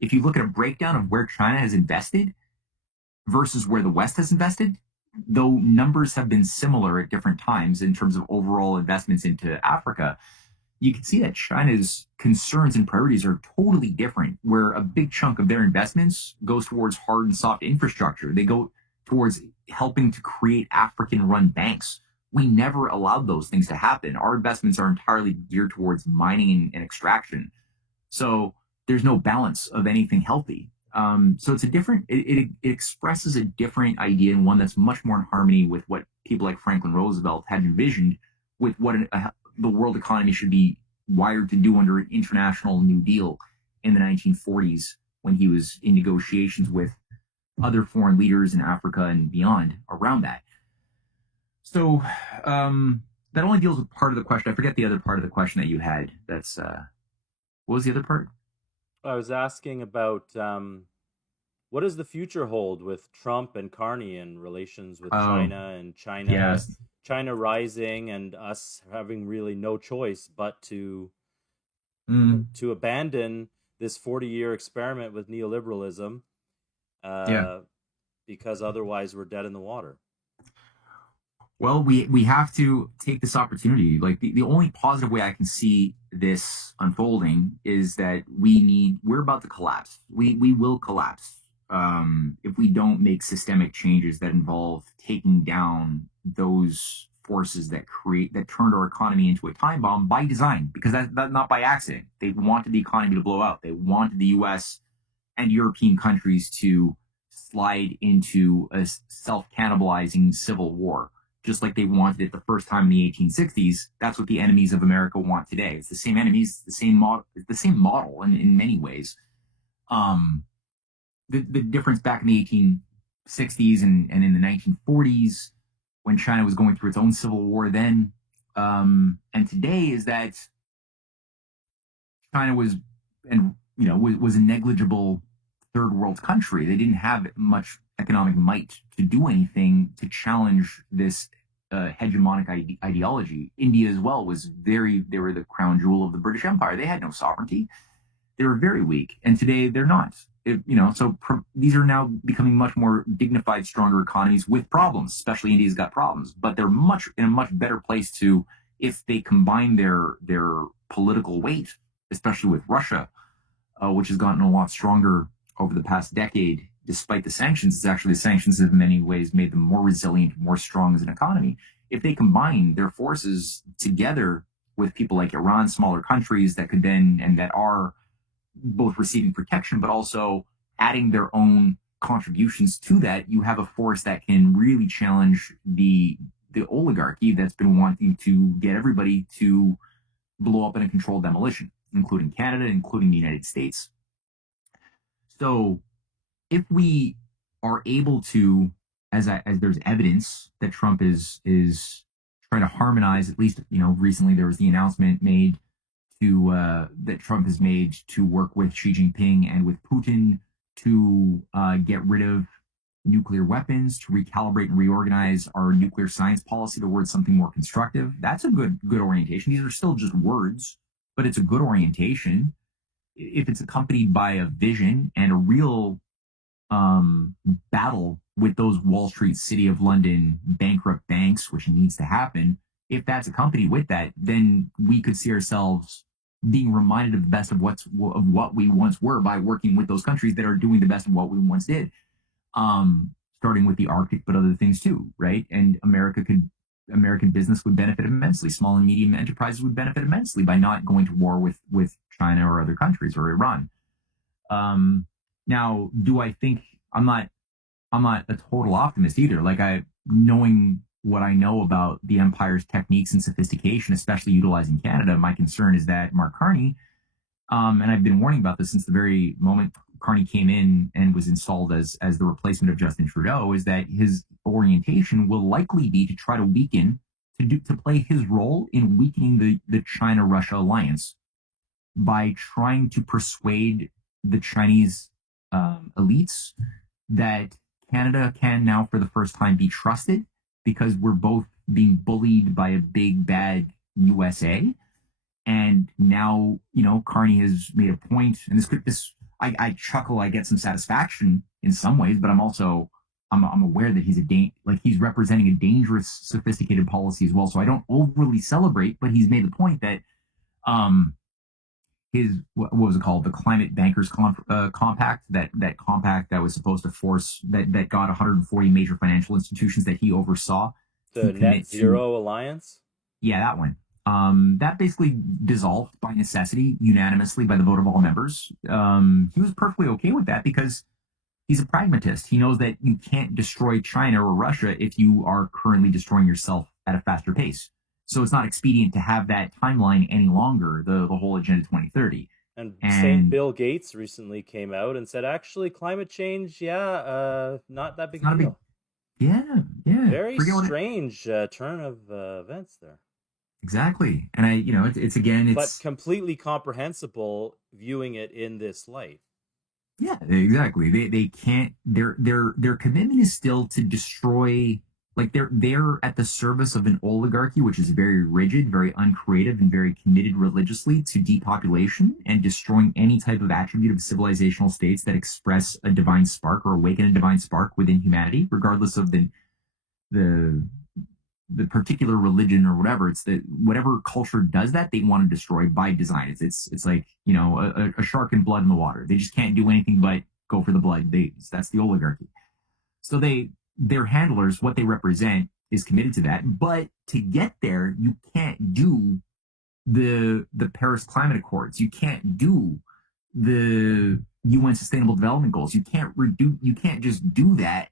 if you look at a breakdown of where China has invested versus where the West has invested, though numbers have been similar at different times in terms of overall investments into Africa, you can see that China's concerns and priorities are totally different, where a big chunk of their investments goes towards hard and soft infrastructure. They go towards helping to create African run banks. We never allowed those things to happen. Our investments are entirely geared towards mining and extraction. So there's no balance of anything healthy. So it's it expresses a different idea and one that's much more in harmony with what people like Franklin Roosevelt had envisioned with what the world economy should be wired to do under an international New Deal in the 1940s when he was in negotiations with other foreign leaders in Africa and beyond around that. So that only deals with part of the question. I forget the other part of the question that you had. That's what was the other part? I was asking about what does the future hold with Trump and Carney in relations with Oh, China and yes. China rising and us having really no choice but to Mm, to abandon this 40-year experiment with neoliberalism, yeah. uh, because otherwise we're dead in the water. Well, we have to take this opportunity. Like the only positive way I can see this unfolding is that we're about to collapse. We will collapse if we don't make systemic changes that involve taking down those forces that turned our economy into a time bomb by design, because that's not by accident. They wanted the economy to blow out. They wanted the U.S. and European countries to slide into a self-cannibalizing civil war, just like they wanted it the first time in the 1860s. That's what the enemies of America want today. It's the same enemies, the same model, the same model in many ways. Um, the difference back in the 1860s and in the 1940s, when China was going through its own civil war then, and today, is that China was, and was a negligible third world country. They didn't have much economic might to do anything to challenge this hegemonic ideology. India as well they were the crown jewel of the British Empire. They had no sovereignty. They were very weak, and today they're not. These are now becoming much more dignified, stronger economies with problems. Especially India's got problems, but they're in a much better place to, if they combine their political weight, especially with Russia, which has gotten a lot stronger over the past decade, despite the sanctions. It's actually the sanctions have in many ways made them more resilient, more strong as an economy. If they combine their forces together with people like Iran, smaller countries that could then, and that are both receiving protection, but also adding their own contributions to that, you have a force that can really challenge the oligarchy that's been wanting to get everybody to blow up in a controlled demolition, including Canada, including the United States. So if we are able to, as there's evidence that Trump is trying to harmonize, at least recently there was the announcement made to that Trump has made to work with Xi Jinping and with Putin to get rid of nuclear weapons, to recalibrate and reorganize our nuclear science policy towards something more constructive. That's a good orientation. These are still just words, but it's a good orientation if it's accompanied by a vision and a real battle with those Wall Street, City of London bankrupt banks, which needs to happen. If that's accompanied with that, then we could see ourselves being reminded of the best of what we once were by working with those countries that are doing the best of what we once did. Starting with the Arctic, but other things too, right? And American business would benefit immensely. Small and medium enterprises would benefit immensely by not going to war with China or other countries or Iran. Now, do I think I'm not a total optimist either. Like, knowing what I know about the empire's techniques and sophistication, especially utilizing Canada, my concern is that Mark Carney, and I've been warning about this since the very moment Carney came in and was installed as the replacement of Justin Trudeau, is that his orientation will likely be to try to to play his role in weakening the China-Russia alliance by trying to persuade the Chinese elites that Canada can now, for the first time, be trusted, because we're both being bullied by a big bad USA. And now, Carney has made a point, and I chuckle, I get some satisfaction in some ways, but I'm aware that he's representing a dangerous, sophisticated policy as well. So I don't overly celebrate, but he's made the point that his, what was it called, the Climate Bankers Compact, that compact that was supposed to force that got 140 major financial institutions that he oversaw The Net Zero Alliance. Yeah, that one. That basically dissolved by necessity, unanimously by the vote of all members. He was perfectly okay with that because he's a pragmatist. He knows that you can't destroy China or Russia if you are currently destroying yourself at a faster pace. So it's not expedient to have that timeline any longer, the whole Agenda 2030. And St. Bill Gates recently came out and said, actually, climate change, not that big a deal. Yeah. Very strange turn of events there. Exactly. And it's completely comprehensible viewing it in this light. Yeah, exactly. They can't, their commitment is still to destroy Like they're at the service of an oligarchy, which is very rigid, very uncreative, and very committed religiously to depopulation and destroying any type of attribute of civilizational states that express a divine spark or awaken a divine spark within humanity, regardless of the the particular religion or whatever. It's that whatever culture does that, they want to destroy by design. It's like, you know, a shark and blood in the water. They just can't do anything but go for the blood. That's the oligarchy. So their handlers, what they represent, is committed to that. But to get there, you can't do the Paris Climate Accords. You can't do the UN Sustainable Development Goals. You can't just do that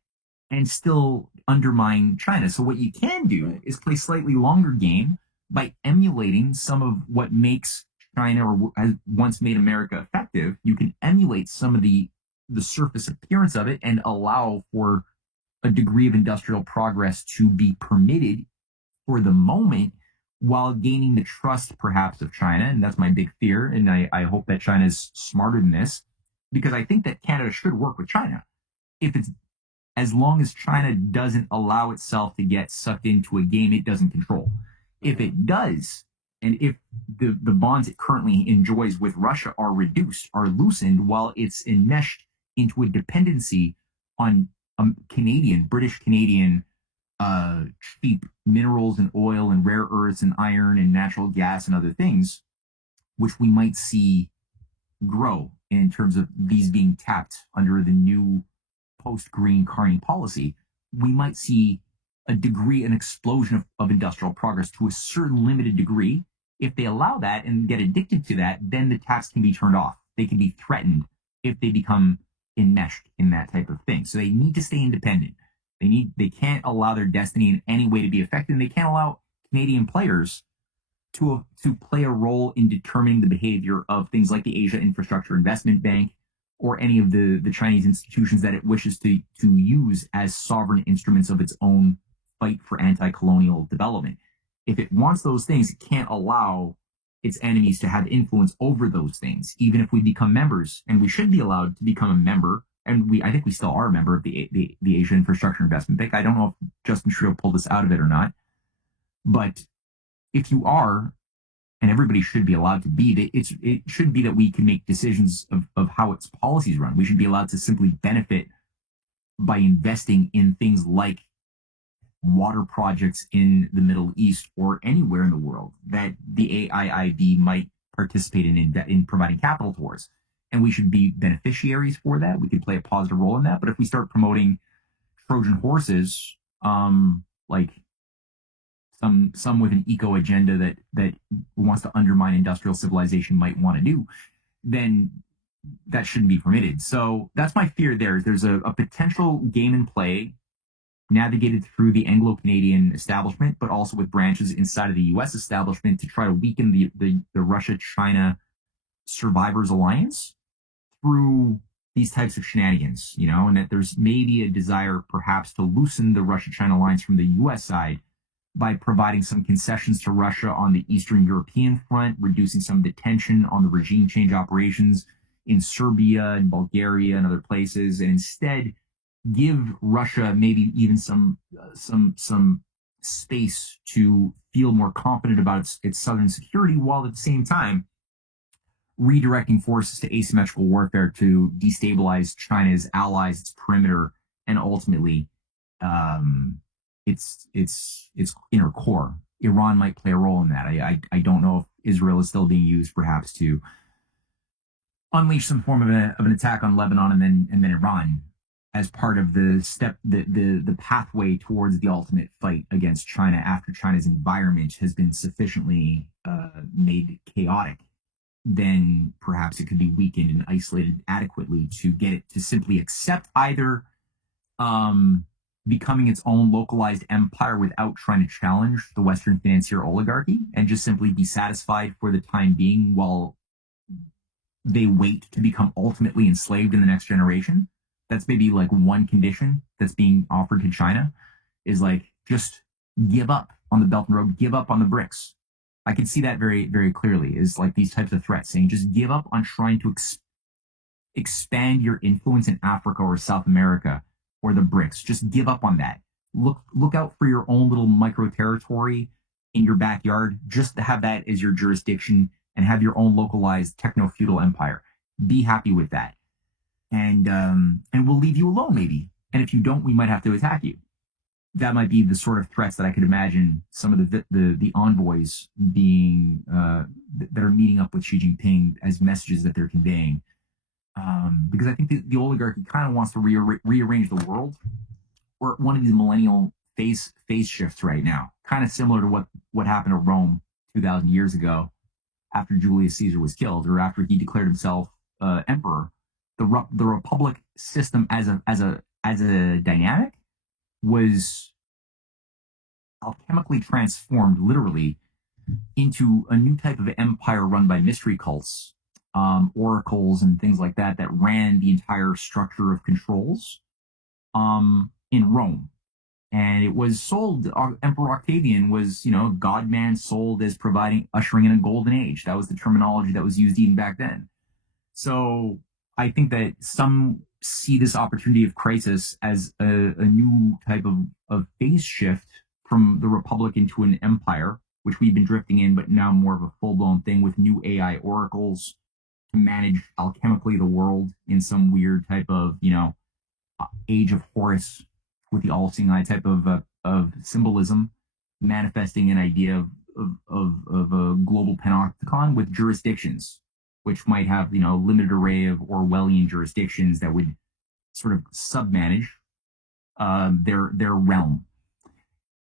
and still undermine China. So what you can do is play slightly longer game by emulating some of what makes China or has once made America effective. You can emulate some of the surface appearance of it and allow for a degree of industrial progress to be permitted for the moment while gaining the trust perhaps of China. And that's my big fear. And I hope that China is smarter than this, because I think that Canada should work with China. If it's as long as China doesn't allow itself to get sucked into a game it doesn't control. If it does, and if the bonds it currently enjoys with Russia are reduced, are loosened, while it's enmeshed into a dependency on British Canadian cheap minerals and oil and rare earths and iron and natural gas and other things, which we might see grow in terms of these being tapped under the new post-green Carney policy, we might see an explosion of industrial progress to a certain limited degree. If they allow that and get addicted to that, then the taps can be turned off. They can be threatened if they become enmeshed in that type of thing. So they need to stay independent. They can't allow their destiny in any way to be affected, and they can't allow Canadian players to play a role in determining the behavior of things like the Asia Infrastructure Investment Bank or any of the Chinese institutions that it wishes to use as sovereign instruments of its own fight for anti-colonial development. If it wants those things, it can't allow its enemies to have influence over those things, even if we become members. And we should be allowed to become a member. And I think we still are a member of the Asia Infrastructure Investment Bank. I don't know if Justin Trudeau pulled us out of it or not. But if you are, and everybody should be allowed to be, it should be that we can make decisions of how its policies run. We should be allowed to simply benefit by investing in things like water projects in the Middle East or anywhere in the world that the AIIB might participate in providing capital towards. And we should be beneficiaries for that. We could play a positive role in that. But if we start promoting Trojan horses, like some with an eco agenda that wants to undermine industrial civilization might want to do, then that shouldn't be permitted. So that's my fear there. There's a potential game and play navigated through the Anglo-Canadian establishment, but also with branches inside of the U.S. establishment to try to weaken the Russia-China Survivors Alliance through these types of shenanigans, you know, and that there's maybe a desire perhaps to loosen the Russia-China alliance from the U.S. side by providing some concessions to Russia on the Eastern European front, reducing some of the tension on the regime change operations in Serbia and Bulgaria and other places, and instead give Russia maybe even some space to feel more confident about its southern security, while at the same time redirecting forces to asymmetrical warfare to destabilize China's allies, its perimeter, and ultimately its inner core. Iran might play a role in that. I don't know if Israel is still being used perhaps to unleash some form of an attack on Lebanon and then Iran as part of the pathway towards the ultimate fight against China after China's environment has been sufficiently made chaotic. Then perhaps it could be weakened and isolated adequately to get it to simply accept either becoming its own localized empire without trying to challenge the Western financier oligarchy and just simply be satisfied for the time being while they wait to become ultimately enslaved in the next generation. That's maybe like one condition that's being offered to China, is like, just give up on the Belt and Road, give up on the BRICS. I can see that very, very clearly, is like these types of threats, saying just give up on trying to expand your influence in Africa or South America or the BRICS. Just give up on that. look out for your own little micro territory in your backyard, just to have that as your jurisdiction and have your own localized techno feudal empire. Be happy with that, and we'll leave you alone maybe. And if you don't, we might have to attack you. That might be the sort of threats that I could imagine some of the envoys being that are meeting up with Xi Jinping as messages that they're conveying. Because I think the oligarchy kind of wants to rearrange the world. We're at one of these millennial phase shifts right now, kind of similar to what happened to Rome 2,000 years ago after Julius Caesar was killed, or after he declared himself emperor. The republic system as a dynamic was alchemically transformed, literally, into a new type of empire run by mystery cults, oracles, and things like that ran the entire structure of controls in Rome. And it was sold. Emperor Octavian was, God man sold as ushering in a golden age. That was the terminology that was used even back then. So I think that some see this opportunity of crisis as a new type of phase shift from the republic into an empire, which we've been drifting in, but now more of a full-blown thing with new AI oracles to manage alchemically the world in some weird type of, age of Horus with the all-seeing eye type of symbolism, manifesting an idea of a global panopticon with jurisdictions, which might have, a limited array of Orwellian jurisdictions that would sort of submanage their realm.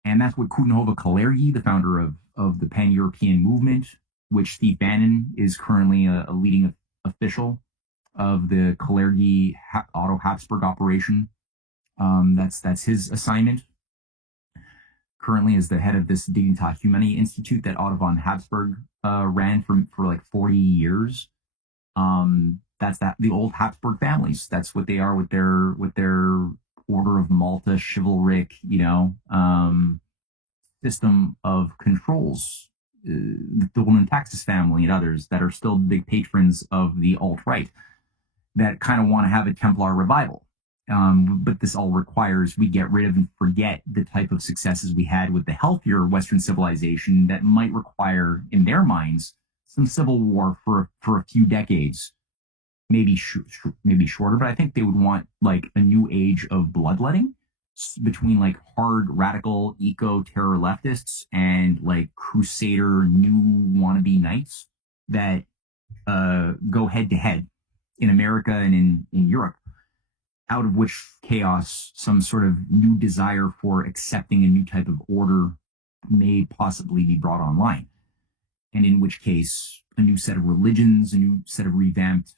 And that's what Coudenhove Kalergi, the founder of the Pan-European movement, which Steve Bannon is currently a leading official of the Kalergi Otto Habsburg operation. That's his assignment. Currently is the head of this Dignitas Humani Institute that Otto von Habsburg ran for like 40 years. That's the old Habsburg families. That's what they are with their Order of Malta chivalric, system of controls. The William-Taxis family and others that are still big patrons of the alt-right that kind of want to have a Templar revival. But this all requires we get rid of and forget the type of successes we had with the healthier Western civilization that might require, in their minds, some civil war for a few decades, maybe shorter. But I think they would want like a new age of bloodletting between like hard radical eco-terror leftists and like crusader new wannabe knights that go head to head in America and in Europe, out of which chaos some sort of new desire for accepting a new type of order may possibly be brought online. And in which case, a new set of religions, a new set of revamped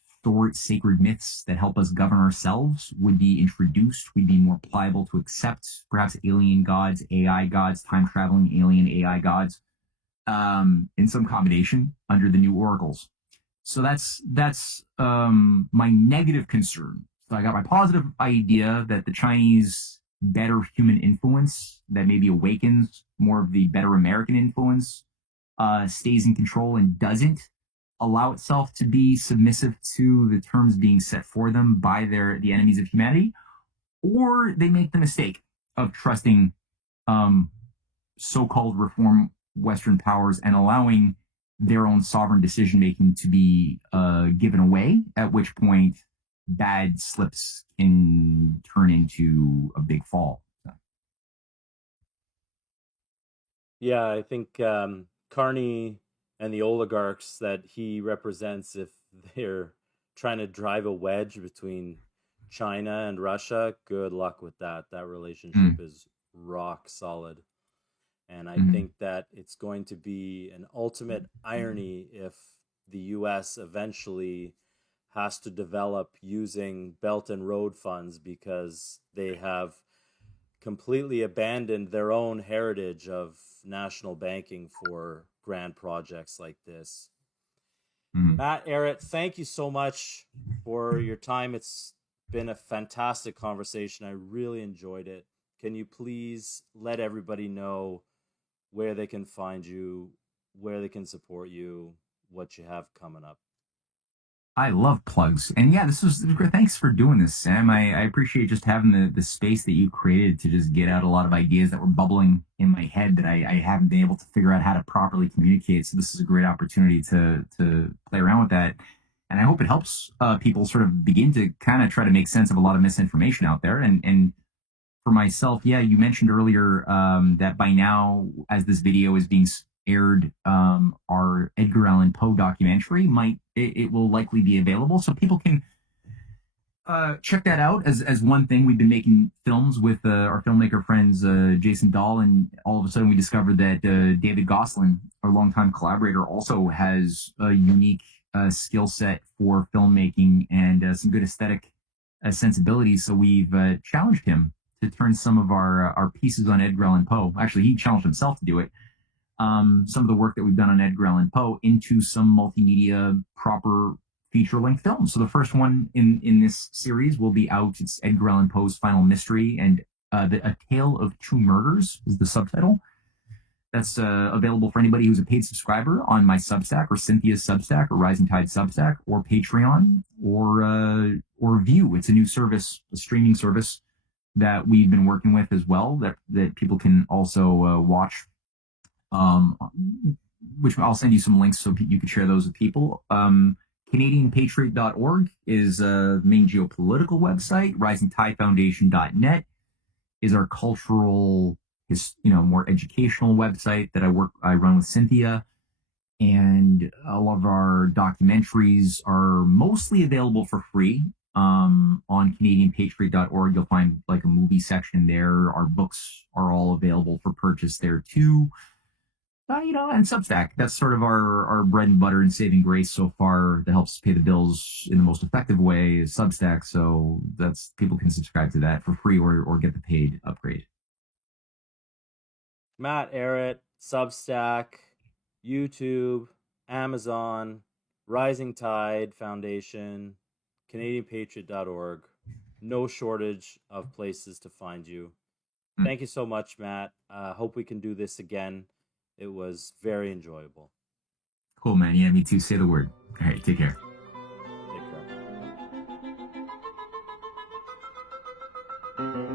sacred myths that help us govern ourselves would be introduced. We'd be more pliable to accept perhaps alien gods, AI gods, time-traveling alien AI gods, in some combination under the new oracles. So that's my negative concern. So I got my positive idea that the Chinese better human influence that maybe awakens more of the better American influence stays in control and doesn't allow itself to be submissive to the terms being set for them by the enemies of humanity, or they make the mistake of trusting so-called reform Western powers and allowing their own sovereign decision making to be given away, at which point bad slips can turn into a big fall. Yeah, I think Carney and the oligarchs that he represents, if they're trying to drive a wedge between China and Russia, good luck with that. That relationship is rock solid. And I think that it's going to be an ultimate irony if the US eventually has to develop using Belt and Road funds because they have completely abandoned their own heritage of national banking for grand projects like this. Matt, Ehret, thank you so much for your time. It's been a fantastic conversation. I really enjoyed it. Can you please let everybody know where they can find you, where they can support you, what you have coming up? I love plugs. And yeah, this was great. Thanks for doing this, Sam. I appreciate just having the space that you created to just get out a lot of ideas that were bubbling in my head that I haven't been able to figure out how to properly communicate. So this is a great opportunity to play around with that. And I hope it helps people sort of begin to kind of try to make sense of a lot of misinformation out there. And for myself, yeah, you mentioned earlier that by now, as this video is being aired, our Edgar Allan Poe documentary it will likely be available, so people can check that out as one thing. We've been making films with our filmmaker friends, Jason Dahl, and all of a sudden we discovered that David Gosselin, our longtime collaborator, also has a unique skill set for filmmaking and some good aesthetic sensibilities. So we've challenged him to turn some of our pieces on Edgar Allan Poe. Actually, he challenged himself to do it. Some of the work that we've done on Edgar Allan Poe into some multimedia proper feature-length films. So the first one in this series will be out. It's Edgar Allan Poe's Final Mystery, and A Tale of Two Murders is the subtitle. That's available for anybody who's a paid subscriber on my Substack or Cynthia's Substack or Rising Tide Substack or Patreon or View. It's a new service, a streaming service that we've been working with as well that people can also watch. Which I'll send you some links so you can share those with people. CanadianPatriot.org is the main geopolitical website. RisingTideFoundation.net is our cultural, more educational website that I run with Cynthia. And a lot of our documentaries are mostly available for free. On CanadianPatriot.org, you'll find like a movie section there. Our books are all available for purchase there too. And Substack, that's sort of our bread and butter and saving grace so far that helps pay the bills in the most effective way is Substack. So that's people can subscribe to that for free or get the paid upgrade. Matt, Ehret, Substack, YouTube, Amazon, Rising Tide Foundation, CanadianPatriot.org. No shortage of places to find you. Thank you so much, Matt. Hope we can do this again. It was very enjoyable. Cool, man. Yeah, me too. Say the word. All right, take care. Take care.